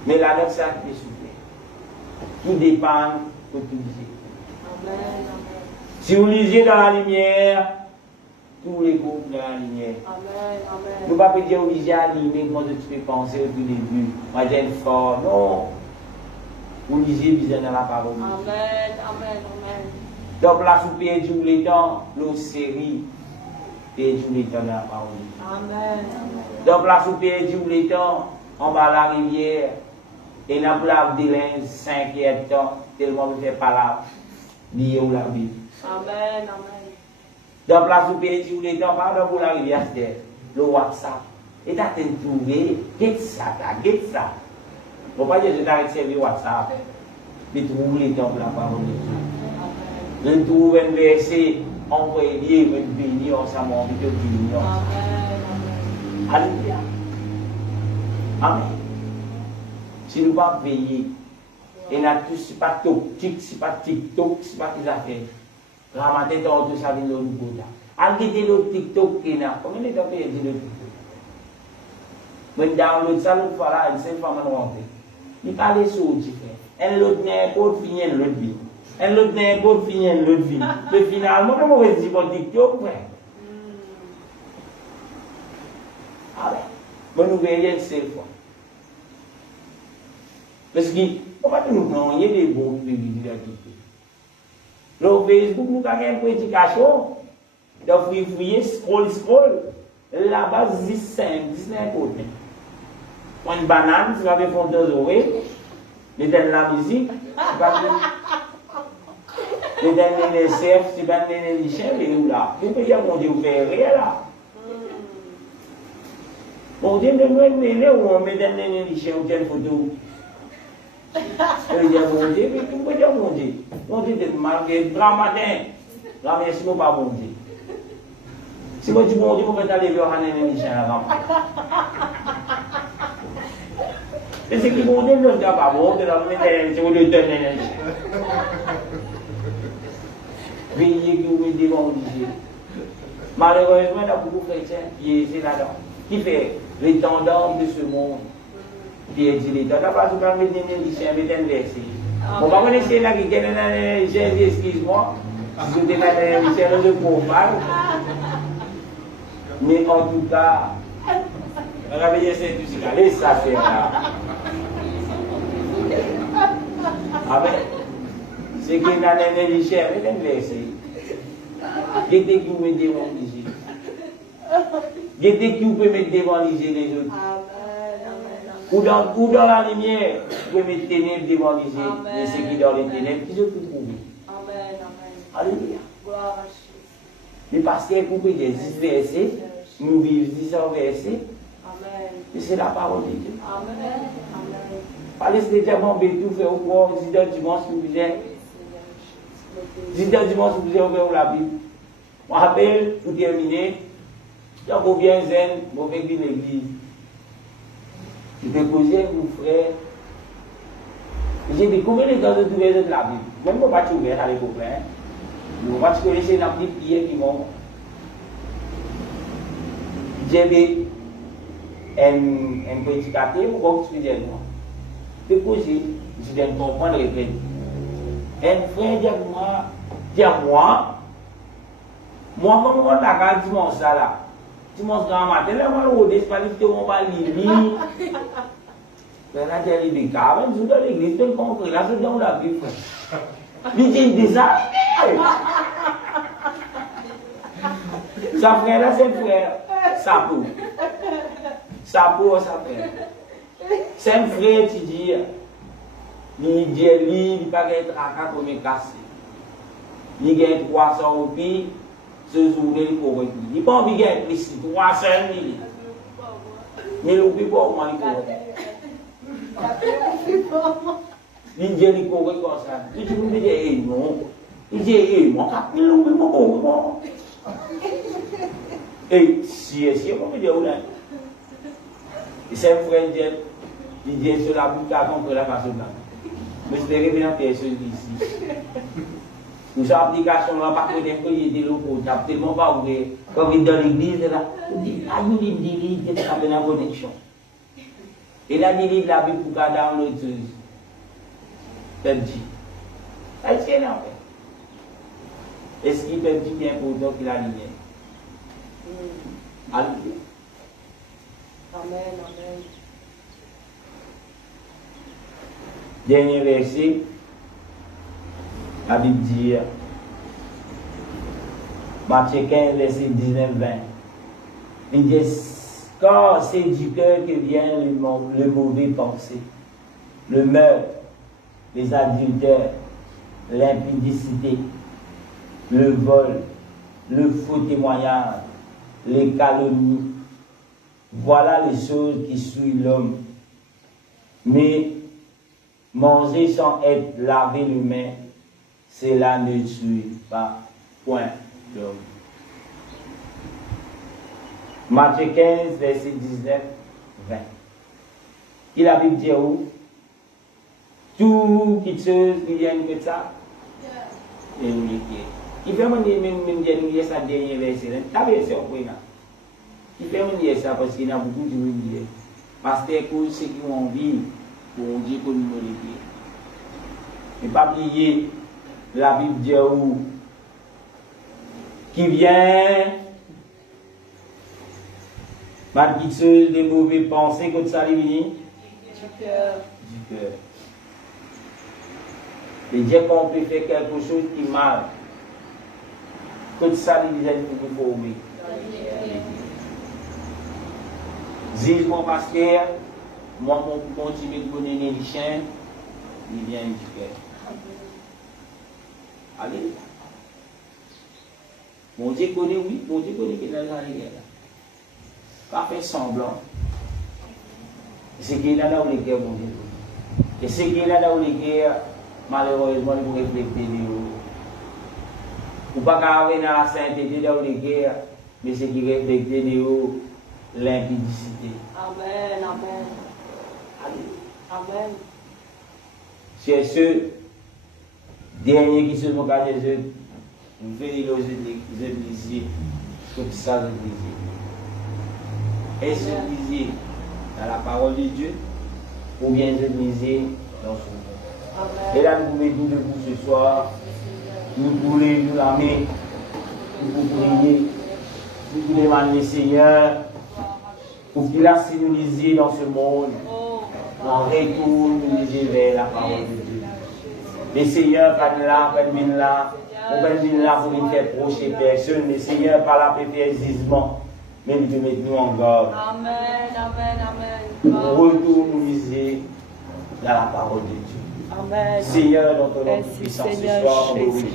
Mais là, c'est ça qui est souffert. Tout dépend de tout lisez. Amen, amen. Si vous lisez dans la lumière, tous les groupes dans la lumière. Amen, amen. Nous ne pouvons pas dire aux gens animés comment tu fais penser au tout début. Moi j'ai fort. Non. Vous lisez bien dans la parole. Amen, amen, amen. Donc là, vous payez du temps, l'eau série, payez du temps dans la parole. Amen, amen. Donc là, vous payez du temps, en bas de la rivière, et dans la plage de l'Inde, 5e temps, tellement vous ne faites pas là, lié ou la Bible. Amen, amen. Donc là, vous payez du temps, pardon pour la rivière, c'est le WhatsApp. Et t'as trouvé, qu'est-ce ça? Bon, pas dire que je t'arrête de servir WhatsApp. Mais trouve les temps pour la parole de Dieu. Je trouve un verset envoyer, me bénir ensemble, envie de bénir ensemble. Alléluia. Amen. Si nous ne pas veiller, et n'a tout, c'est pas toxique, c'est pas TikTok, c'est pas des affaires. Ramader dans tout ça, nous nous goûtons. Alguer le TikTok, qui n'a, combien de temps il dit le TikTok? Mais download ça, l'autre fois là, il s'est fait rencontrer. Il parle sur autre chose. Elle l'autre n'est pas fini, l'autre vie. Elle l'autre n'est pas fini, l'autre vie. Mais finalement, comment on va dire pour TikTok, ouais? Ah ben, mais nous voyons cette fois. Parce que, comment nous prenons des bons privilèges à TikTok? Sur Facebook, nous avons une prédication. Donc, vous voyez, scroll. Là-bas, 10 n'importe. Une banane, tu vas faire 2 oreilles. Mettez la musique. Mettez les chefs, tu vas donner les chiens, et où là? Vous pouvez dire, mon Dieu, vous faites rien là. Mon Dieu, nous on met les chiens, on tient une photo. Je dis, mon Dieu, mais vous pouvez dire, mon Dieu. Mon Dieu, c'est marqué, grand matin. Là, mais sinon, pas mon Dieu. Si moi dis bon Dieu, vous pouvez aller vers un ennemi là. Et c'est qui bon Dieu ne dit pas bon, c'est la même chose, vous le donnez. Veillez que vous mettez devant Dieu. Malheureusement, il y a beaucoup de chrétiens qui sont là-dedans, qui fait les tendances de ce monde. Qui est dit les tendances, parce que quand vous mettez un mettez un verset. Bon, pas vous essayer là qui gagne un ennemi, excuse-moi. Si vous êtes un ennemi, c'est le profane. Mais en tout cas, réveillez cette musique, allez, ça c'est là. Amen. C'est qu'il y a un énergie chère, mais un verset. Qu'est-ce que vous mettez devant l'Église? Qu'est-ce que vous pouvez mettre devant l'Église les autres? Ou dans la lumière, vous pouvez mettre ténèbres devant l'Église, mais c'est qui dans les ténèbres, qui se peut trouver. Amen. Alléluia. Gloire à Jésus. Mais parce que vous pouvez dire 10 versets, nous vivons 10 versets. Amen. Et c'est la parole de Dieu. Amen. Parlez de Dieu, mon bétou, fait au corps, 10 heures dimanche, vous êtes. 10 heures dimanche, vous êtes ouvert la Bible. Je rappelle, pour terminer, quand vous venez zen, vous venez de l'église. Je vais poser mon frère. J'ai dit, combien de temps vous trouvez de la Bible? Même si vous n'avez pas ouvert à l'époque, vous ne connaissez pas les prières qui vont. J'avais un prédicateur, vous expliquez moi. C'est possible, je viens de comprendre le répète. Un frère dit à moi, comment on a dit dimanche ça là? Dimanche grand matin, là, on va pas on va lire. Mais là, j'ai dit, quand même, je dois l'église, je comprends, là, je donne la Bible. Il dit, déjà. Sa frère là, c'est frère. Sapo. Sapo, sa frère. C'est un frère qui dit, il dit, il n'y a pas de tracas pour me casser. Il y a 300 roupies, ce jour-là, il faut retenir. Il n'y a pas envie de gagner plus, 300 000. Mais l'oublie pas, moi, il faut retenir. Il dit, il faut retenir comme ça. Il dit, non. Il dit, non, il l'oublie pas, et si, on peut dire, et c'est un frère, il dit, sur la boucle, contre la façon là. Mais je vais revenir à personne ici. Nous avons l'application là, par contre, il y a des locaux, il n'y a tellement pas ouvert. Quand il est dans l'église, là, il dit, ah, il dit, il y a une connexion. Et là, il dit, la Bible pour garder dans l'autre chose. Perdu. Ça, c'est énorme. Est-ce qu'il perdu bien important qu'il a lumière? Alléluia. Amen, amen. Dernier verset, la Bible dit, Matthieu 15, verset 19-20. Il dit, car c'est du cœur que vient le mauvais pensée, le meurtre, les adultères, l'impudicité, le vol, le faux témoignage, les calomnies. Voilà les choses qui suivent l'homme. Mais manger sans être lavé les mains, cela ne suit pas. Point. l'homme. Matthieu 15, verset 19, 20. Et la Bible dit où? Tout qui chose qui vient de ça, et oui, il fait même dire ça dernier verset. T'as bien surpris là. Il fait dire ça parce qu'il y a beaucoup de monde qui parce que ceux qui ont envie pour dire que nous les pieds. Mais pas oublier la Bible dit où qui vient par qui chose des mauvaises pensées que ça lui vient Du cœur. du cœur. Et dire qu'on peut faire quelque chose qui est mal. Que ça lui vient pour former. Dis mon pasteur, moi mon petit connaît les chiens, il vient du cœur. Allez. Mon Dieu connaît, oui, mon Dieu connaît qu'il a la guerre. Pas faire semblant. C'est qu'il a là où les guerres, mon Dieu. Et c'est qu'il a là où les guerres, malheureusement, ils vont refléter. Ou pas qu'à venir à la sainteté là où les guerres, mais c'est qui reflète l'impudicité. Amen, amen. Allez. Amen. C'est ceux derniers qui se moquent à Jésus. Vous venez aux églises, tout ça l'église. Est-ce l'église dans la parole de Dieu ou bien l'église dans son monde? Amen. Et là, nous pouvons nous debout ce soir, nous pouvons nous l'amener, nous pouvons prier, nous pouvons demander le Seigneur pour qu'il a sécurisé dans ce monde. On retourne nous vers la parole de Dieu. Le Seigneur, pas de là, pas de mine là. On va venir là pour nous faire procher personne. Le Seigneur, par la paix, fait zizement. Mais il te met nous en garde. Amen, amen, amen. On retourne nous dans la parole de Dieu. Amen. Seigneur, dans ton nom Merci, puissant ce Seigneur soir, on Jésus. glorifie